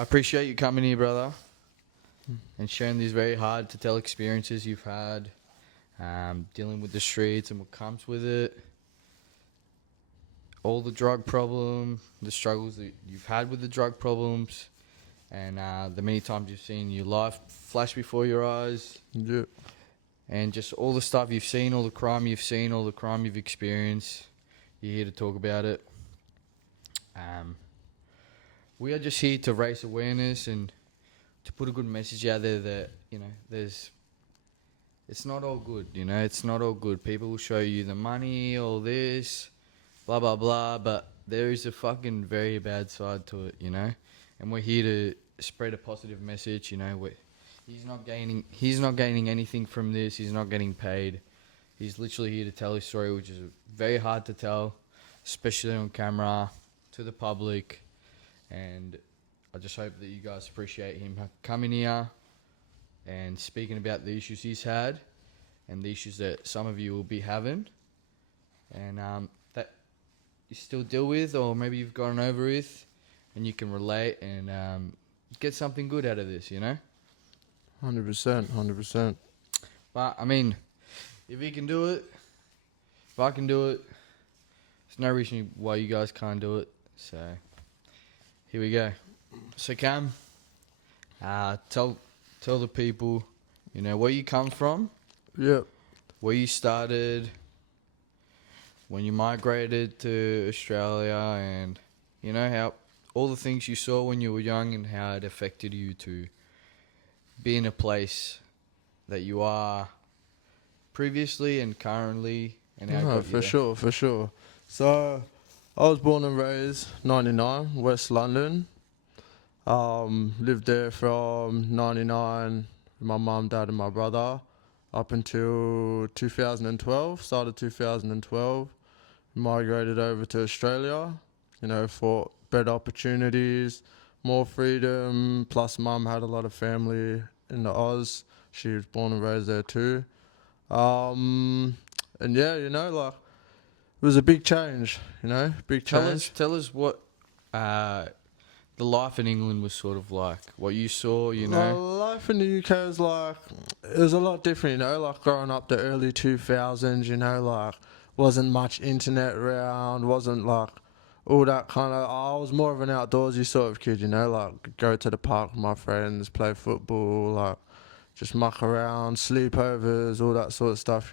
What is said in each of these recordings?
I appreciate you coming here, brother, and sharing these very hard to tell experiences you've had, dealing with the streets and what comes with it, all the drug problem, the struggles that you've had with the drug problems, and the many times you've seen your life flash before your eyes. Yeah. And just all the stuff you've seen, all the crime you've seen, all the crime you've experienced. You're here to talk about it. We are just here to raise awareness and to put a good message out there that, it's not all good, it's not all good. People will show you the money, all this, blah, blah, blah, but there is a fucking very bad side to it, And we're here to spread a positive message, He's not gaining anything from this. He's not getting paid. He's literally here to tell his story, which is very hard to tell, especially on camera, to the public. And I just hope that you guys appreciate him coming here and speaking about the issues he's had and the issues that some of you will be having, and that you still deal with, or maybe you've gotten over with, and you can relate and get something good out of this, 100%. But, I mean, if he can do it, if I can do it, there's no reason why you guys can't do it. So, here we go. So, Cam, tell the people, where you come from. Yep. Where you started, when you migrated to Australia, and, how all the things you saw when you were young and how it affected you to be in a place that you are previously and currently, and how it got you there. For sure. So, I was born and raised 99, West London. Lived there from 99 with my mum, dad and my brother up until 2012. Started 2012. Migrated over to Australia, for better opportunities, more freedom, plus mum had a lot of family in the Oz. She was born and raised there too. And yeah, it was a big change, big change. Tell us what the life in England was sort of like, what you saw, Life in the UK was it was a lot different, growing up the early 2000s, wasn't much internet around, wasn't all that kind of, I was more of an outdoorsy sort of kid, go to the park with my friends, play football, just muck around, sleepovers, all that sort of stuff,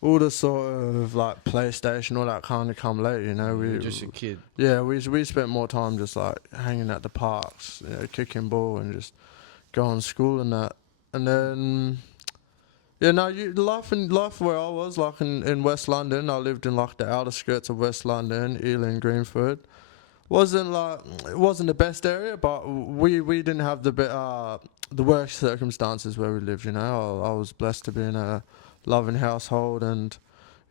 all the sort of PlayStation, all that kind of come late, You were just a kid. Yeah, we spent more time just hanging at the parks, kicking ball and just going to school and that. And then, life where I was, in West London, I lived in the outer skirts of West London, Ealing, Greenford. It wasn't the best area, but we didn't have the worst circumstances where we lived, I was blessed to be in a loving household and,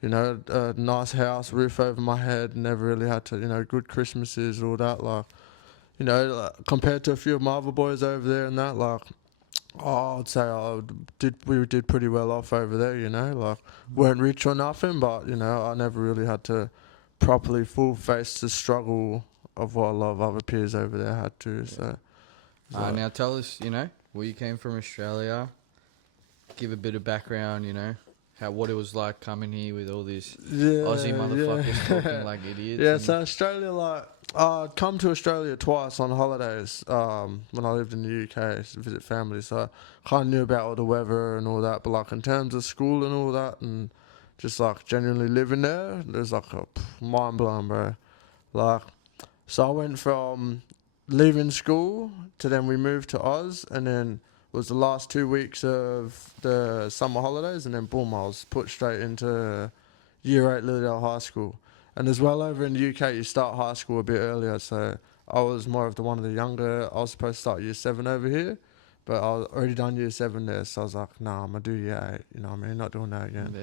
a nice house, roof over my head, never really had to, good Christmases, all that, compared to a few of my other boys over there and that, I'd say we did pretty well off over there, weren't rich or nothing, but, I never really had to properly full face the struggle of what a lot of other peers over there had to, so. Now tell us, where you came from, Australia, give a bit of background, what it was like coming here with all these Aussie motherfuckers talking like idiots. Yeah, so Australia, I'd come to Australia twice on holidays when I lived in the UK to visit family, so I kind of knew about all the weather and all that, but in terms of school and all that and just genuinely living there, there's a mind blowing, bro. So I went from leaving school to then we moved to Oz, and then was the last 2 weeks of the summer holidays, and then boom, I was put straight into Year 8 Lilydale High School. And as well, over in the UK, you start high school a bit earlier, so I was more of one of the younger. I was supposed to start Year 7 over here, but I was already done Year 7 there, so I was like, nah, I'm going to do Year 8, not doing that again.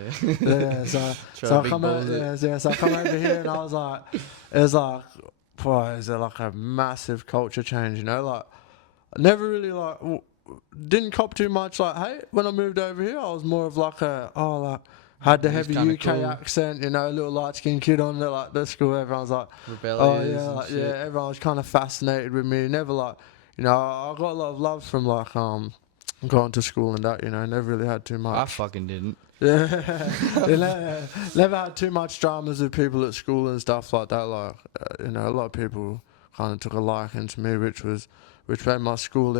Yeah, so I come over here, and I was like, it was is it a massive culture change, I never really didn't cop too much hate when I moved over here. I was more of had the heavy UK cool accent, a little light skinned kid on the school. Everyone was rebellious. everyone was kind of fascinated with me. Never you know, I got a lot of love from like going to school and that. You know, never really had too much. I fucking didn't. Yeah, you know, never had too much dramas with people at school and stuff like that. Like, you know, a lot of people kind of took a liking to me, which made my school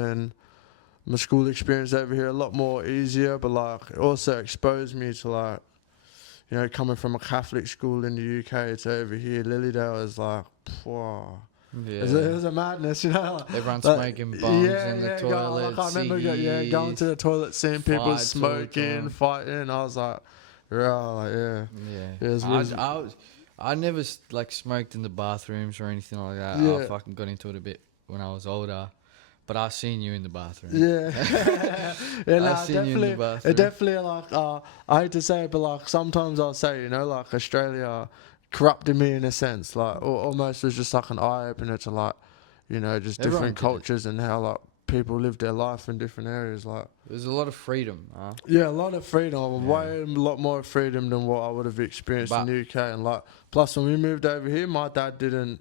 experience over here a lot more easier. But like, it also exposed me to like, you know, coming from a Catholic school in the UK to over here, Lilydale is like, wow. Yeah. It was a madness, you know. Everyone's Like, smaking bombs in the go- toilet. like, I remember going to the toilet, seeing people fights all the smoking, time. fighting. I was like, like, yeah. Yeah. It was I never like smoked in the bathrooms or anything like that. Yeah. I fucking got into it a bit when I was older. But I seen you in the bathroom. Yeah, yeah, nah, I've seen you in the bathroom. it definitely like I hate to say it, but like sometimes I'll say, you know, like Australia corrupted me in a sense, like almost was just like an eye opener to like, you know, just Everyone different did it. cultures and how like people live their life in different areas. Like, There's a lot of freedom. yeah, a lot of freedom, Yeah. way a lot more freedom than what I would have experienced in But- the UK. And like, plus when we moved over here, my dad didn't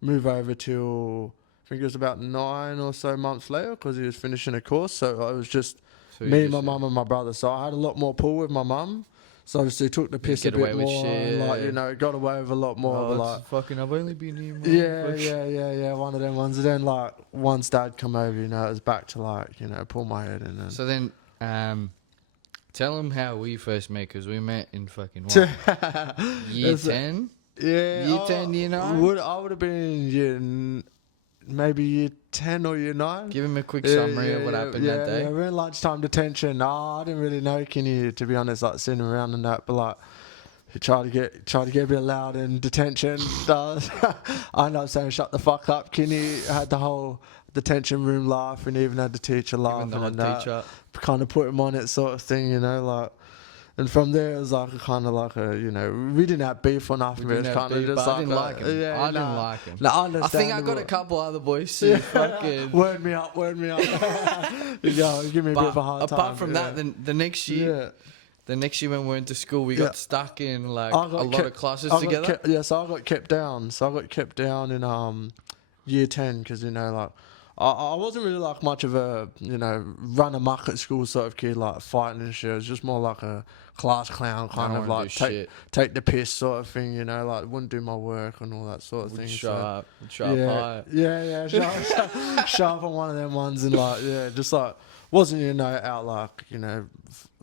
move over till I think it was about 9 or so months later because he was finishing a course. So it was just So me, you my just- mum, and my brother. So I had a lot more pull with my mum. So obviously took the piss a get away bit with more, shit, and like, yeah. you know, got away with a lot more. Oh, but it's like, fucking, I've only been here. yeah, one of them ones. And then like once dad come over, you know, it was back to like, you know, pull my head in. And So then, tell them how we first met, because we met in fucking what? Year That's a- 10? yeah, Year 10, year 9? I would have been maybe year 10 or year 9. Give him a quick summary of what happened that day. Yeah, we're in lunchtime detention. I didn't really know Kini, to be honest, like sitting around and that, but like he tried to get a bit loud in detention. I ended up saying, "Shut the fuck up." Kini had the whole detention room laughing, even had the teacher Even laughing the hot and that. teacher. Kind of put him on it, sort of thing, you know, like. And from there, it was like a kind of like a, you know, we didn't have beef or nothing. We It was didn't have kind of beef, just but I like didn't like him. Yeah, I didn't like him. Nah, I think I got a couple other boys who fucking... Word me up. You go, give me a bit of a hard time. apart from that, then the next year... yeah. The next year when we went to school, we Yeah. got stuck in like I a got lot kept- of classes I got together. so I got kept down. So I got kept down in year 10 because, you know, like I wasn't really like much of a, you know, run amok at school sort of kid, like fighting and shit. It was just more like a class clown kind don't of wanna like do take the piss sort of thing, you know, like wouldn't do my work and all that sort of Would thing. show so. up high. Yeah, sharp on one of them ones and like, yeah, just like, wasn't, you know, out like, you know,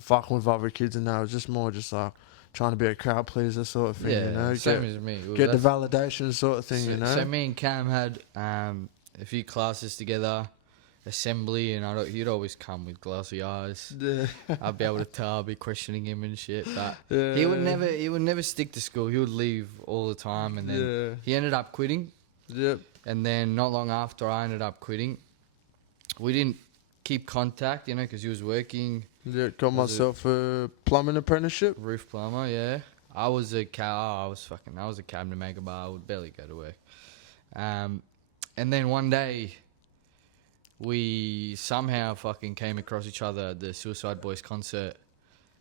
fucking with other kids and that. It was just more just like trying to be a crowd pleaser sort of thing, Yeah, you know. same as me. Well, Get the that's- validation sort of thing, so, you know. So me and Cam had a few classes together, assembly, and he'd always come with glassy eyes. Yeah. I'd be able to tell, I'd be questioning him and shit. But Yeah. he would never stick to school. He would leave all the time, and then Yeah. he ended up quitting. Yep. And then not long after I ended up quitting, we didn't keep contact, you know, because he was working Yeah, got Was it- myself a plumbing apprenticeship. roof plumber. Yeah, I was a cabinet maker, but I would barely go to work. And then one day, we somehow fucking came across each other at the Suicide Boys concert.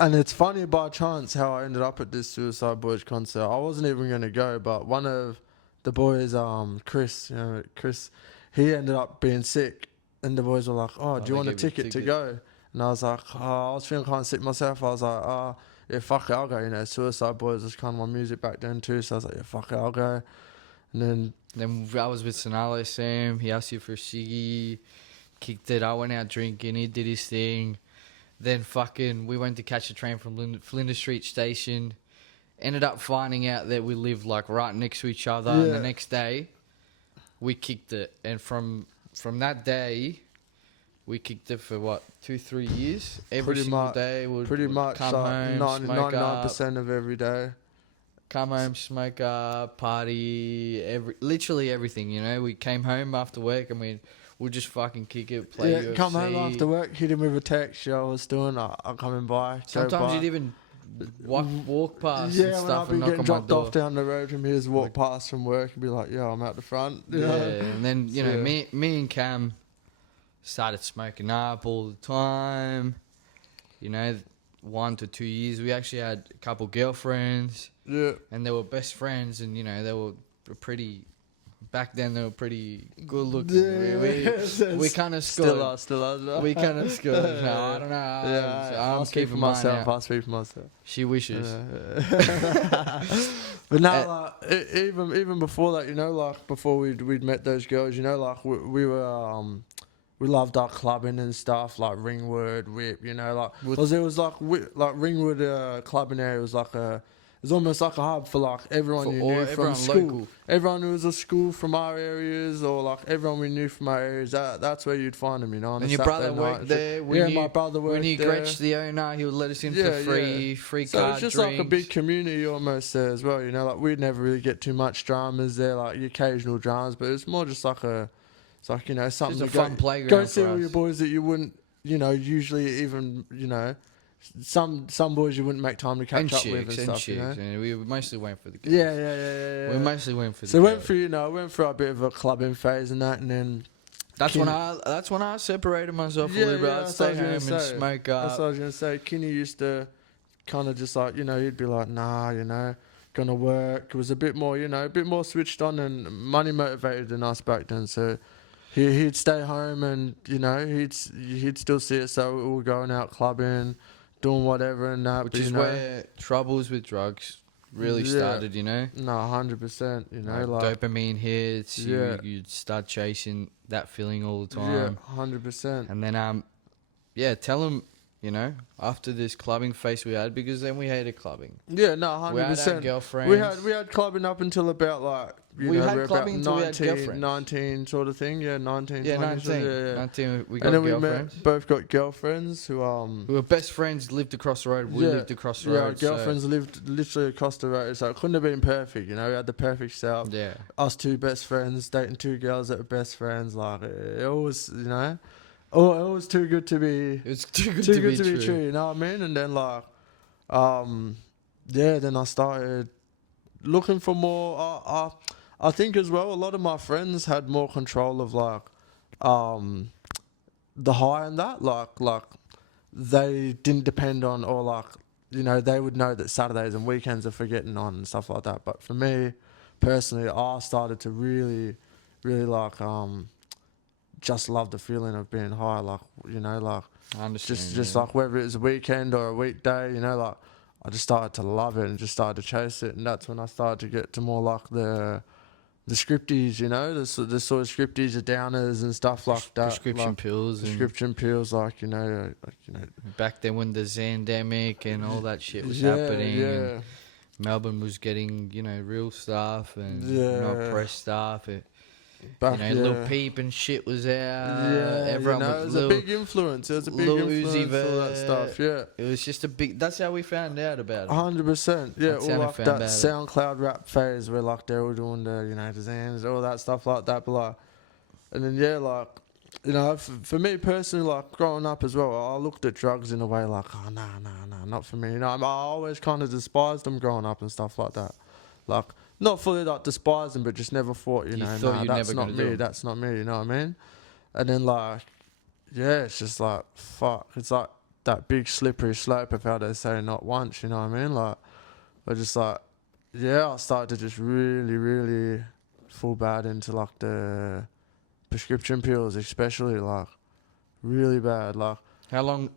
And it's funny by chance how I ended up at this Suicide Boys concert. I wasn't even going to go, but one of the boys, Chris, he ended up being sick. And the boys were like, oh, do you they want a gave you a ticket to ticket. go? And I was like, I was feeling kind of sick myself. I was like, yeah, fuck it, I'll go. You know, Suicide Boys was kind of my music back then too. So I was like, yeah, fuck it, I'll go. And then I was with Sonale Sam. He asked you for a ciggy, kicked it. I went out drinking. He did his thing. Then fucking, we went to catch a train from Flinders Street Station. Ended up finding out that we lived like right next to each other. And the Yeah. next day, we kicked it. And from that day, we kicked it for what, 2-3 years. Every Pretty single much- day, pretty would much come like home, smoke up, 99% of every day. come home, smoke up, party, literally everything. You know, we came home after work and we'd just fucking kick it, play Yeah, UFC. come home after work, hit him with a text. Yo, I was doing. I'm coming by. Go Sometimes by. you'd even walk past and Yeah, when stuff I'd and be knock getting on my dropped door. off down the road from here, just walk past from work and be like, "Yo, I'm out the front." You Yeah, know? and then you know Yeah. me and Cam started smoking up all the time. You know, 1 to 2 years. We actually had a couple girlfriends, Yeah. and they were best friends, and you know they were pretty back then they were pretty good looking. Yeah, We kind of scored. Still are. We kind of scored. No, I don't know. I'll I'm speak for keeping mine myself. out. I'll speak for myself. She wishes. But now, like, even before that, you know, like before we'd met those girls, you know, like we were we loved our clubbing and stuff, like Ringwood, Whip, you know, like because it was like Ringwood clubbing area was like it was almost like a hub for like everyone For you all- knew from everyone school. local. Everyone who was a school from our areas, or like everyone we knew from our areas. That's where you'd find them, you know. On And a your brother Saturday worked night. there. My brother worked when you there. Gretch the owner, he would let us in for free So card it's just drinks. like a big community almost there as well, you know. Like we'd never really get too much dramas there, like the occasional dramas, but it's more just like it's like, you know, something Just a to fun playground go see for all us. your boys that you wouldn't, you know, usually even, you know, some boys you wouldn't make time to catch and up chicks, with and stuff, you know. and we mostly went for the girls. Yeah. We mostly went for the So girls. went through a bit of a clubbing phase and that, and then That's when I separated myself a little bit. I'd that's stay what I was home gonna and say. smoke That's up. what I was gonna say. Kini used to kind of just like, you know, he'd be like, nah, you know, gonna work. It was a bit more, you know, a bit more switched on and money motivated than us back then. So he'd stay home and, you know, he'd still see it. So we were going out clubbing, doing whatever and that. Which but, is you know, where troubles with drugs really started, you know? No, 100%. You know, like dopamine hits, Yeah. you'd start chasing that feeling all the yeah, time. 100%. And then, tell them, you know, after this clubbing phase we had, because then we hated clubbing. Yeah, no, 100%. We had our girlfriends. We had clubbing up until about like We had we're clubbing about until we had 19, girlfriends. 19 sort of thing. Yeah, 19. Yeah, 20, 19. yeah. 19, we got And then we girlfriends. both got girlfriends who We were best friends, lived across the road. We lived across the yeah, road. our girlfriends lived literally across the road, so it couldn't have been perfect. You know, we had the perfect setup. Yeah. Us two best friends dating two girls that were best friends. Like it always, you know, it was too good to be. It was too good to be true, you know what I mean? And then like, then I started looking for more. I think as well, a lot of my friends had more control of like, the high and that. Like they didn't depend on, or like, you know, they would know that Saturdays and weekends are for getting on and stuff like that. But for me personally, I started to really like just love the feeling of being high, like, you know, like I understand. just like whether it was a weekend or a weekday, you know, like I just started to love it and just started to chase it, and that's when I started to get to more like the scripties, you know, the sort of scripties, the downers and stuff like that, prescription like pills. prescription pills, like you know, Back then when the Zandemic and all that shit was yeah, happening. yeah. And Melbourne was getting, you know, real stuff and Yeah. not press stuff. Back, Lil Peep and shit was out. yeah, Everyone you know, was it was a big influence. It was a big Lil Uzi influence, all that Vert. stuff. Yeah. It was just a big. That's how we found out about it. 100%. Yeah, That's all how I like found that out. SoundCloud rap phase where like they were doing the, you know, the Zans, all that stuff like that. But like, and then yeah, like, you know, for me personally, like growing up as well, I looked at drugs in a way like, oh nah, not for me. You know, I always kind of despised them growing up and stuff like that. Like, not fully like despised them, but just never thought, you know, thought you'd that's never not gonna do me. them. That's not me. You know what I mean? And then like, yeah, it's just like fuck. It's like that big slippery slope of how they say not once. You know what I mean? Like, I just like, yeah, I started to just really fall bad into like the prescription pills, especially like really bad. Like, How long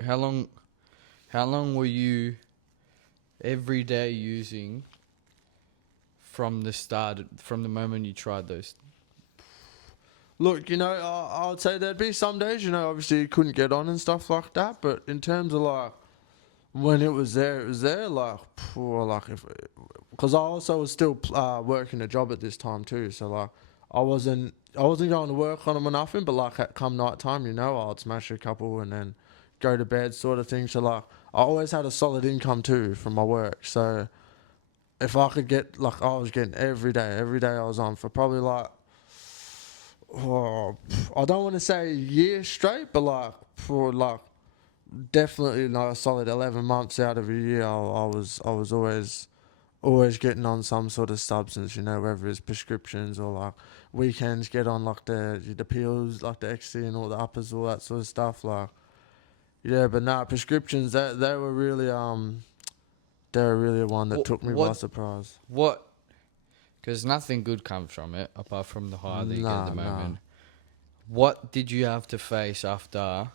were you every day using from the moment you tried those? look, you know, I would say there'd be some days, you know, obviously you couldn't get on and stuff like that. But in terms of like when it was there, like, poor, like because I also was still working a job at this time too. So like, I wasn't going to work on them or nothing. But like, come night time, you know, I'd smash a couple and then go to bed, sort of thing. So like, I always had a solid income too from my work. So if I could get, like, I was getting every day I was on for probably like, I don't want to say a year straight, but like for like definitely like a solid 11 months out of a year, I was always getting on some sort of substance, you know, whether it's prescriptions or like weekends get on like the pills, like the ecstasy and all the uppers, all that sort of stuff. Like, yeah, but nah, prescriptions, they were really one that took me by surprise. What Because nothing good comes from it apart from the high that you get at the Nah. moment. What did you have to face after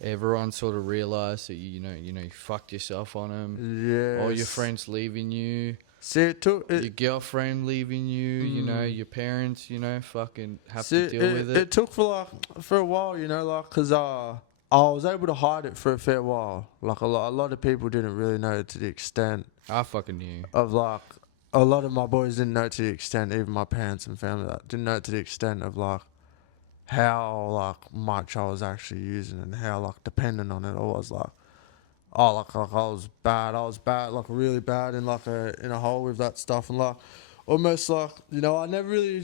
everyone sort of realised that you fucked yourself on them? Yes. All your friends leaving you, See, it took your it. girlfriend leaving you, your parents, fucking have See, to deal with it. It took for a while, cause I was able to hide it for a fair while. Like a lot of people didn't really know to the extent I fucking knew. of like a lot of my boys didn't know to the extent, even my parents and family didn't know to the extent of like how like much I was actually using and how like dependent on it I was. Like I was bad, like really bad in in a hole with that stuff, and like almost like I never really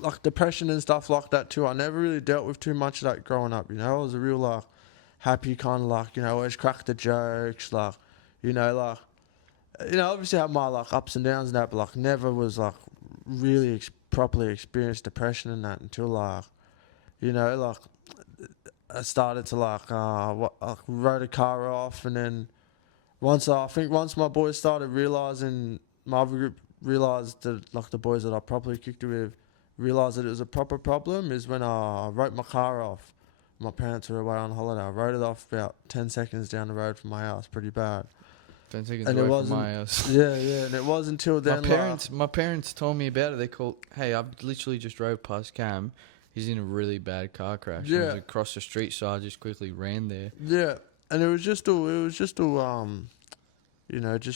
like depression and stuff like that too. I never really dealt with too much of that growing up. I was a real like happy kind of like always crack the jokes, like obviously had my like ups and downs and that, but like never was like really properly experienced depression and that until like like I started to like rode a car off, and then once my boys started realizing, my other group realized that like the boys that I properly kicked it with realized that it was a proper problem, is when I wrote my car off. My parents were away on holiday. I wrote it off about 10 seconds down the road from my house, pretty bad. 10 seconds And away from my house. Yeah, and it wasn't until then. My parents told me about it. They called, hey, I've literally just drove past Cam. He's in a really bad car crash. Yeah. He was across the street, so I just quickly ran there. Yeah, and it was just all just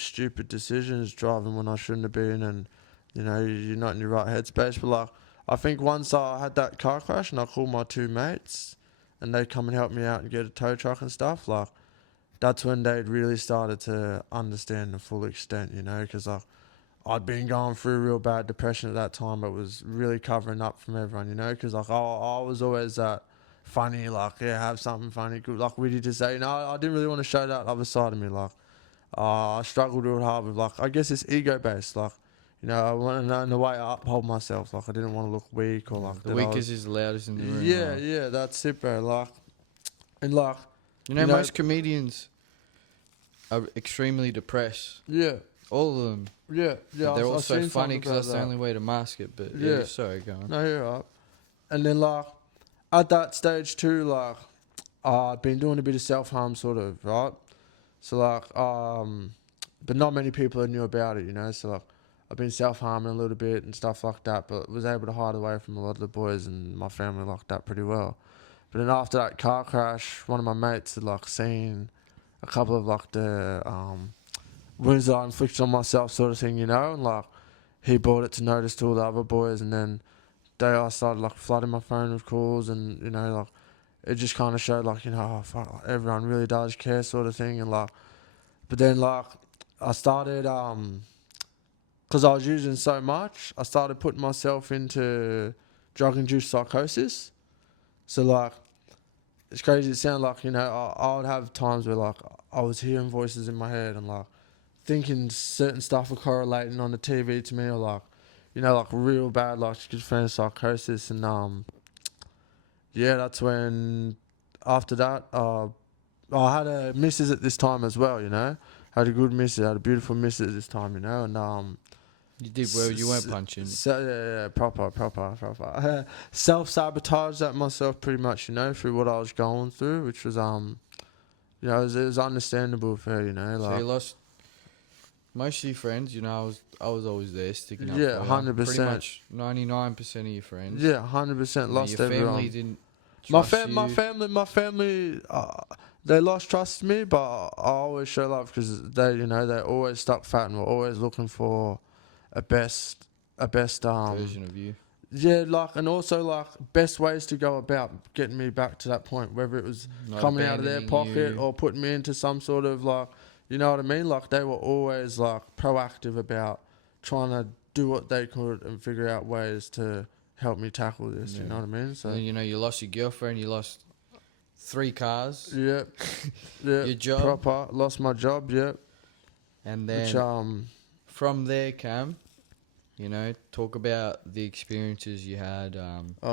stupid decisions, driving when I shouldn't have been, and you're not in your right headspace. But like, I think once I had that car crash and I called my two mates, and they come and help me out and get a tow truck and stuff, like that's when they'd really started to understand the full extent, because like I'd been going through real bad depression at that time, but was really covering up from everyone, because like I was always that funny, like have something funny, good, like witty to say. I didn't really want to show that other side of me. Like I struggled real hard with like, I guess it's ego based. Like I want to know the way I uphold myself. Like I didn't want to look weak or like the weakest is the loudest in the room. Yeah, that's it, bro. Like and like most comedians are extremely depressed. Yeah. All of them. Yeah. But they're also funny because that's the only way to mask it. But yeah, sorry, go on. No, you're right. And then like at that stage too, like I've been doing a bit of self-harm sort of, right? So like but not many people knew about it, so like I've been self-harming a little bit and stuff like that, but was able to hide away from a lot of the boys, and my family locked up pretty well. But then after that car crash, one of my mates had like seen a couple of like the wounds that I inflicted on myself sort of thing, and like he brought it to notice to all the other boys, and then I started like flooding my phone with calls, and like it just kind of showed like oh fuck, like, everyone really does care sort of thing. And like but then like I started because I was using so much, I started putting myself into drug-induced psychosis. So like it's crazy, it sounded like I would have times where like I was hearing voices in my head and like thinking certain stuff were correlating on the TV to me, or like like real bad like schizophrenic psychosis. And that's when after that I had a missus at this time as well, had a good missus, had a beautiful missus at this time, and you did well. You weren't punching. So proper. Self-sabotaged that myself pretty much, through what I was going through, which was it was understandable for her, like. So you lost most of your friends. I was always there sticking up. Yeah, for 100%. Pretty much 99% of your friends. Yeah, 100% lost your everyone. family didn't. My family, they lost trust in me, but I always show love because they always stuck fat and were always looking for a best version of you. Yeah, like, and also like best ways to go about getting me back to that point, whether it was Not coming out of their pocket you. or putting me into some sort of like, you know what I mean? Like they were always like proactive about trying to do what they could and figure out ways to help me tackle this. You know what I mean? So and you lost your girlfriend, you lost 3 cars. Yeah. Your job. Proper. Lost my job. Yep. And then which, from there, Cam, talk about the experiences you had.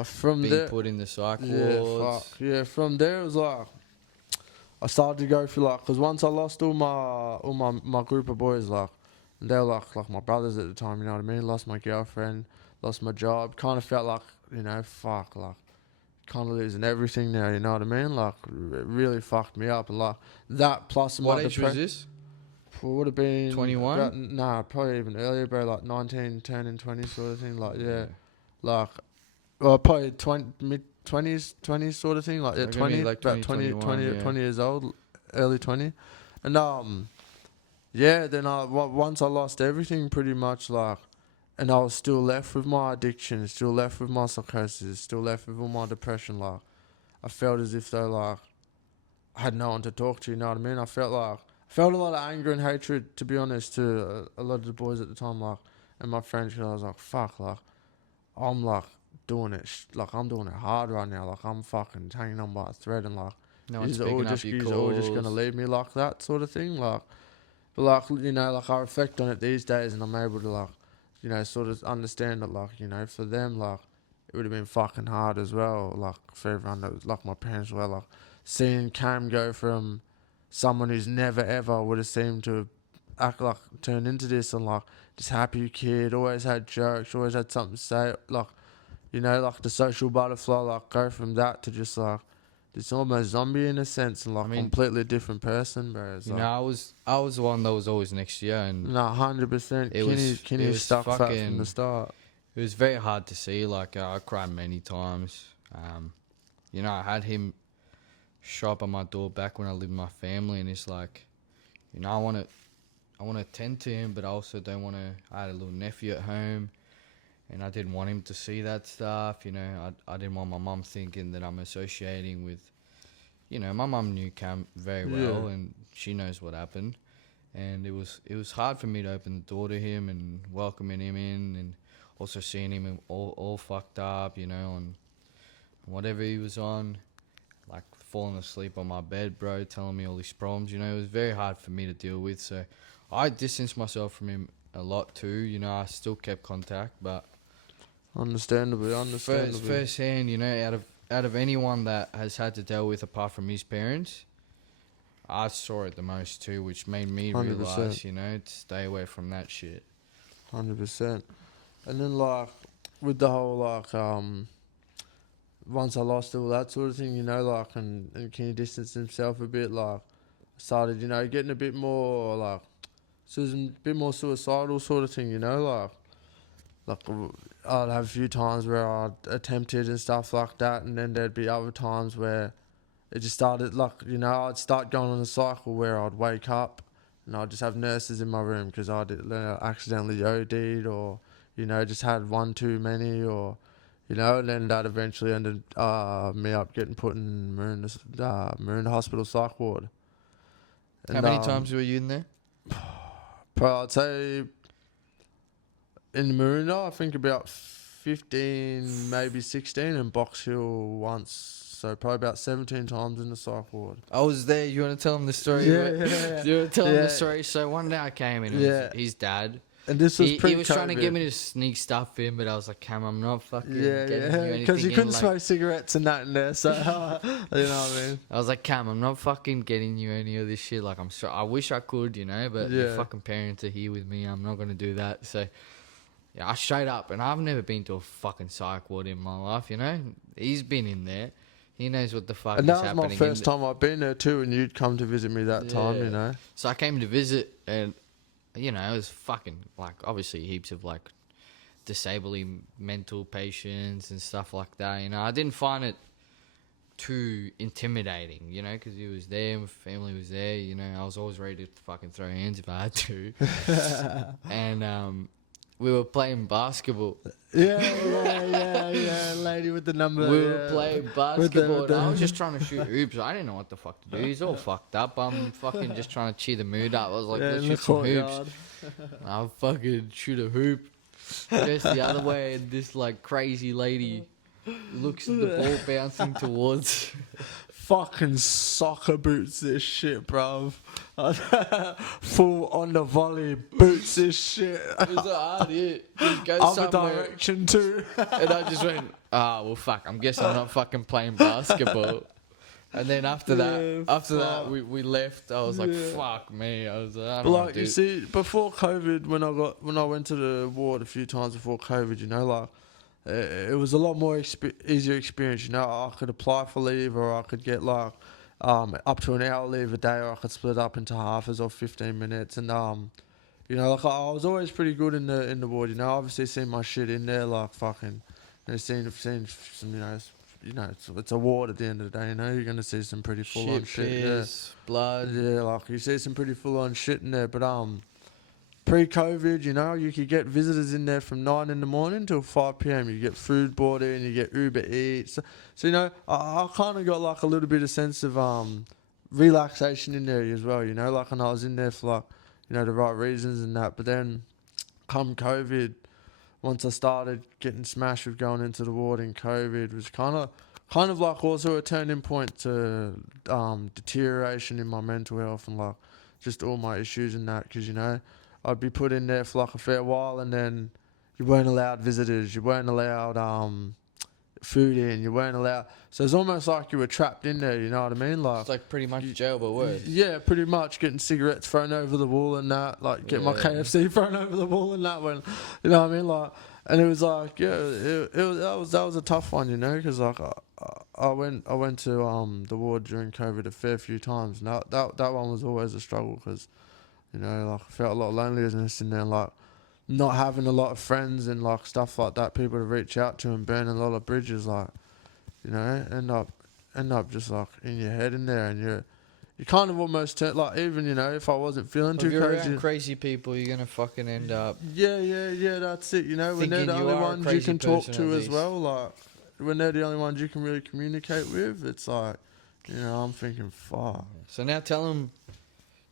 From being there, put in the Psychwards. Yeah, from there it was like I started to go through like, because once I lost all my group of boys, like And they were like my brothers at the time, you know what I mean? Lost my girlfriend, lost my job. Kind of felt like, you know, fuck, like, kind of losing everything now, you know what I mean? Like, it really fucked me up. And like, that plus What my age was this? would have been 21? Nah, probably even earlier, bro. Like 19, turning 20 sort of thing. Like, yeah. Like, well, probably mid 20s sort of thing. Like, yeah, Like, 20, like about 20, 20 years old, early 20. And, yeah, then once I lost everything pretty much, like, and I was still left with my addiction, still left with my psychosis, still left with all my depression, like, I felt as if though, like, I had no one to talk to, you know what I mean? I felt a lot of anger and hatred, to be honest, to a lot of the boys at the time, like, and my friends, because I was like, fuck, like, I'm, like, doing it, I'm doing it hard right now, like, I'm fucking hanging on by a thread, and, like, No one's you're all picking up your just going to calls. leave me like that sort of thing, like, but, like, you know, like, I reflect on it these days, and I'm able to, like, you know, sort of understand that, like, you know, for them, like, it would have been fucking hard as well, like, for everyone that was, like, my parents were, like, seeing Cam go from someone who's never ever would have seemed to act like, turn into this, and, like, just happy kid, always had jokes, always had something to say, like, you know, like, the social butterfly, like, go from that to just, like, it's almost zombie in a sense, and like, I mean, completely different person, bro. It's you like, know, I was the one that was always next year, and no, 100%. it Kenny was stuck fat from fucking. the start. It was very hard to see. Like, I cried many times. You know, I had him show up at my door back when I lived with my family, and it's like, you know, I want to tend to him, but I also don't want to. I had a little nephew at home, and I didn't want him to see that stuff. You know, I didn't want my mum thinking that I'm associating with. You know, my mum knew Cam very well, and she knows what happened. And it was hard for me to open the door to him and welcoming him in, and also seeing him all fucked up, you know, on whatever he was on, like falling asleep on my bed, bro, telling me all his problems. You know, it was very hard for me to deal with. So I distanced myself from him a lot too. You know, I still kept contact, but Understandably. firsthand, you know, out of anyone that has had to deal with apart from his parents, I saw it the most too, which made me 100%. realise, you know, to stay away from that shit. 100%. And then, like, with the whole, like, once I lost all that sort of thing, you know, like, and Kenny distanced himself a bit, like, I started, you know, getting a bit more, like, so it was a bit more suicidal sort of thing, you know, like I'd have a few times where I'd attempted and stuff like that, and then there'd be other times where it just started, like, you know, I'd start going on a cycle where I'd wake up and I'd just have nurses in my room because I'd accidentally OD'd, or, you know, just had one too many, or, you know, and then that eventually ended me up getting put in Maroondah Hospital Psych Ward. And, How many times were you in there? I'd say in Maroondah, I think about 15, maybe 16, and Box Hill once. So probably about 17 times in the psych ward. I was there. You want to tell him the story? Yeah. You want to tell him the story? So one day I came in, and it was his dad. And this was He was trying to get me to sneak stuff in, but I was like, Cam, I'm not fucking getting you anything. Because you couldn't like, smoke cigarettes and that in there, so, you know what I mean? I was like, Cam, I'm not fucking getting you any of this shit. Like, I wish I could, you know, but your fucking parents are here with me. I'm not going to do that. So, yeah, I straight up, and I've never been to a fucking psych ward in my life, you know? He's been in there. He knows what the fuck is happening. And that was my first time I've been there too, and you'd come to visit me that time, you know? So I came to visit, and, you know, it was fucking, like, obviously heaps of, like, disabling mental patients and stuff like that, you know? I didn't find it too intimidating, you know, because he was there, my family was there, you know? I was always ready to fucking throw hands if I had to. And, we were playing basketball. Yeah, lady with the number. We were playing basketball, and I was just trying to shoot hoops. I didn't know what the fuck to do. He's all fucked up. I'm fucking just trying to cheer the mood up. I was like, let's shoot some hoops. I'll fucking shoot a hoop. Just the other way, and this, like, crazy lady looks at the ball bouncing towards. Fucking soccer boots this shit, bruv. Full on the volley boots this shit. It was a hard hit. Just go Other somewhere. direction too. And I just went, well, fuck, I'm guessing I'm not fucking playing basketball. And then after that, we left. I was like, fuck me. I was like, I But don't like want to you do see, before COVID, when I went to the ward a few times before COVID, you know, like it was a lot more easier experience. You know, I could apply for leave, or I could get like up to an hour leave a day, or I could split up into halves or 15 minutes, and you know, like I was always pretty good in the ward. You know, obviously seen my shit in there, like fucking, you know, seen some, you know, it's a ward at the end of the day. You know, you're gonna see some pretty full on shit. piss, blood. Yeah, like you see some pretty full on shit in there. But pre-COVID, you know, you could get visitors in there from 9 in the morning till 5 p.m. You get food brought in, you get Uber Eats. So you know, I kind of got like a little bit of sense of relaxation in there as well. You know, like, and I was in there for like, you know, the right reasons and that. But then, come COVID, once I started getting smashed with going into the ward in COVID, was kind of like also a turning point to deterioration in my mental health and like just all my issues and that. Because, you know, I'd be put in there for like a fair while, and then you weren't allowed visitors, you weren't allowed food in, you weren't allowed. So it's almost like you were trapped in there. You know what I mean? Like, It's like pretty much jail, but worse. yeah, pretty much getting cigarettes thrown over the wall and that. Like, get my KFC thrown over the wall and that. When, you know what I mean? Like, and it was like, yeah, that was a tough one, you know, because like I went to the ward during COVID a fair few times. And that one was always a struggle because, you know, like I felt a lot of loneliness in there, like not having a lot of friends and like stuff like that, people to reach out to, and burning a lot of bridges, like, you know, end up just like in your head in there, and you kind of almost turn, like, even, you know, if I wasn't feeling too you're crazy, around crazy people, you're gonna fucking end up. Yeah, that's it. You know, when they're the thinking you only are a ones you crazy can talk person to at as least. well, like when they're the only ones you can really communicate with, it's like, you know, I'm thinking, fuck. So now tell them,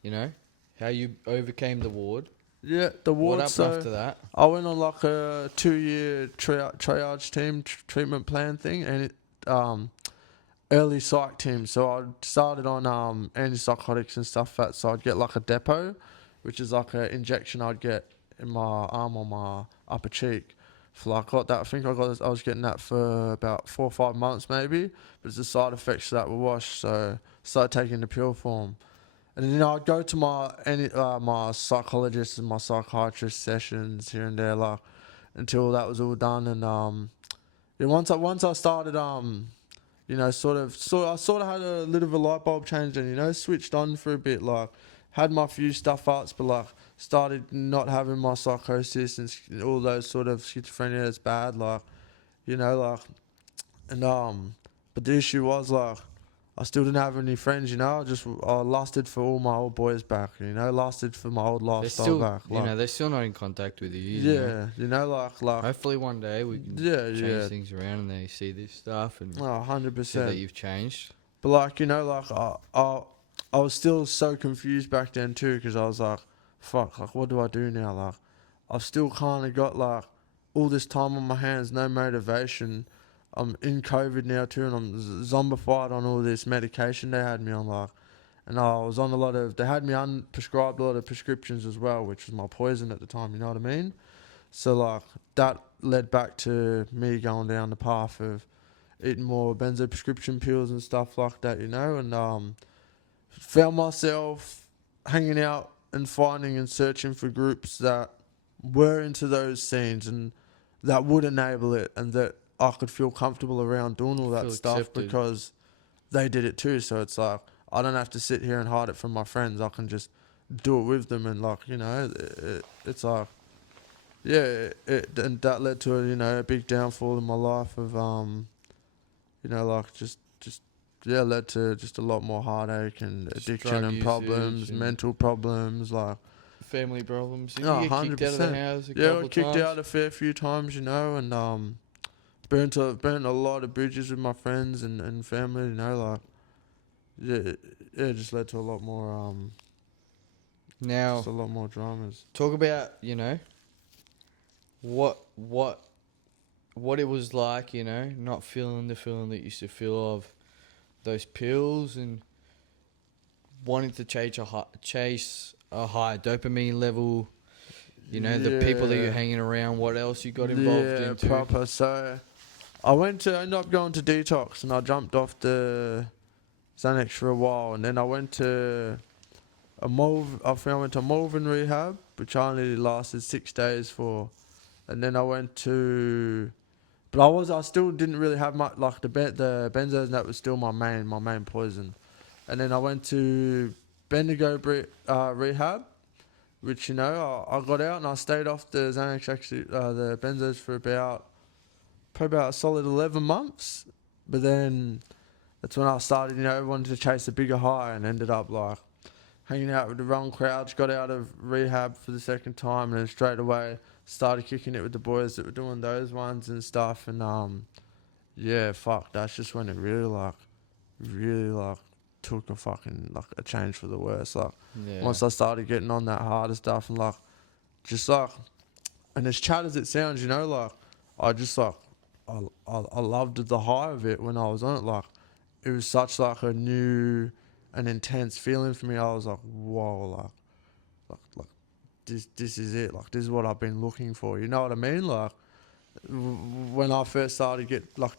you know, how you overcame the ward. Yeah, the ward. What up so after that? I went on like a 2-year triage team treatment plan thing, and it early psych team. So I started on antipsychotics and stuff like that. So I'd get like a depot, which is like an injection I'd get in my arm on my upper cheek. For like, I was getting that for about 4 or 5 months maybe, but it's the side effects that were washed. So I started taking the pill form. And then, you know, I'd go to my psychologist and my psychiatrist sessions here and there, like, until that was all done. And yeah, once I started you know, I sort of had a little bit of a light bulb change, and, you know, switched on for a bit, like, had my few stuff ups, but like started not having my psychosis and all those sort of schizophrenia that's bad, like, you know, like, and but the issue was, like, I still didn't have any friends, you know. I lusted for all my old boys back, you know. Lusted for my old lifestyle back. You like, know, they're still not in contact with you. yeah, you know, like. Hopefully one day we can change things around and they see this stuff and 100%. see that you've changed. But like, you know, like I was still so confused back then too, because I was like, fuck, like, what do I do now? Like, I've still kind of got like all this time on my hands, no motivation. I'm in COVID now too, and I'm zombified on all this medication they had me on, like, and I was on they had me prescribed a lot of prescriptions as well, which was my poison at the time, you know what I mean? So like, that led back to me going down the path of eating more benzo prescription pills and stuff like that, you know, and found myself hanging out and finding and searching for groups that were into those scenes and that would enable it, and that I could feel comfortable around doing all that Feel stuff accepted. because they did it too. So it's like, I don't have to sit here and hide it from my friends. I can just do it with them, and like, you know, it's like, yeah, and that led to a, you know, a big downfall in my life of you know, like just led to just a lot more heartache and addiction drug and problems, usage and mental problems, like. Family problems. You No, get kicked out of the house a Yeah, couple I kicked times. out a fair few times, you know, and burnt a lot of bridges with my friends and family, you know, like, yeah, it just led to a lot more Now, just a lot more dramas. talk about, you know, what it was like, you know, not feeling the feeling that you used to feel of those pills and wanting to chase a high dopamine level, you know, the people that you're hanging around, what else you got involved into. Yeah, proper. So I ended up going to detox, and I jumped off the Xanax for a while, and then I went to I think I went to Malvern Rehab, which I only lasted 6 days for, and then I went to, but I still didn't really have much, like the benzos, and that was still my main poison, and then I went to Bendigo Rehab, which I got out and I stayed off the Xanax, actually the benzos, for probably about a solid 11 months, but then that's when I started, wanted to chase a bigger high, and ended up like hanging out with the wrong crowds. Got out of rehab for the second time, and then straight away started kicking it with the boys that were doing those ones and stuff. And yeah, fuck, that's just when it really took a fucking like a change for the worse. Like once I started getting on that harder stuff, and and as chat as it sounds, I just I loved the high of it when I was on it. Like it was such like a new and intense feeling for me. I was like, whoa, like this is it. Like this is what I've been looking for. You know what I mean? Like when I first started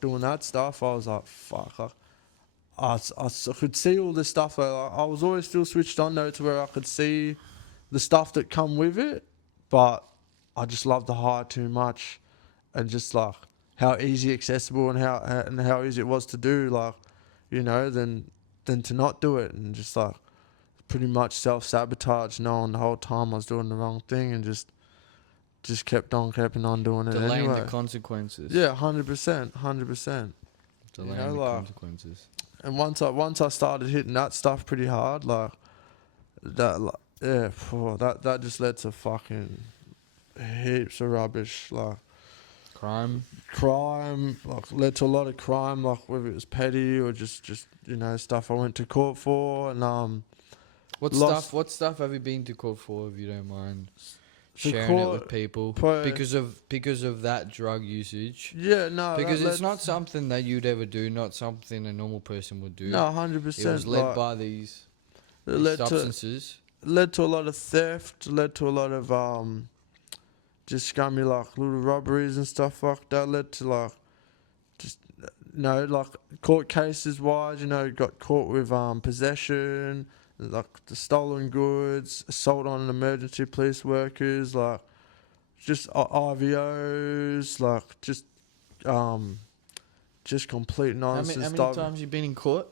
doing that stuff, I was like, fuck. Like, I could see all this stuff. Like, I was always still switched on though, to where I could see the stuff that come with it, but I just loved the high too much, and just like how easy accessible and how easy it was to do. Like, than to not do it, and just like pretty much self-sabotage, knowing the whole time I was doing the wrong thing, and just kept on doing it delaying anyway. the consequences. Yeah, 100%. Delaying the consequences. And once I started hitting that stuff pretty hard, like that, that just led to fucking heaps of rubbish, like crime, like led to a lot of crime, like whether it was petty or just stuff I went to court for. And what stuff have you been to court for, if you don't mind sharing it with people? Because of that drug usage. Yeah, no. Because it's not something that you'd ever do, not something a normal person would do. No, 100%. It was led by these substances. Led to a lot of theft. Led to a lot of just scummy like little robberies and stuff like that. Led to like just like court cases wise. Got caught with possession, like the stolen goods, assault on emergency police workers, like just IVOs, like just complete nonsense. How many times you been in court?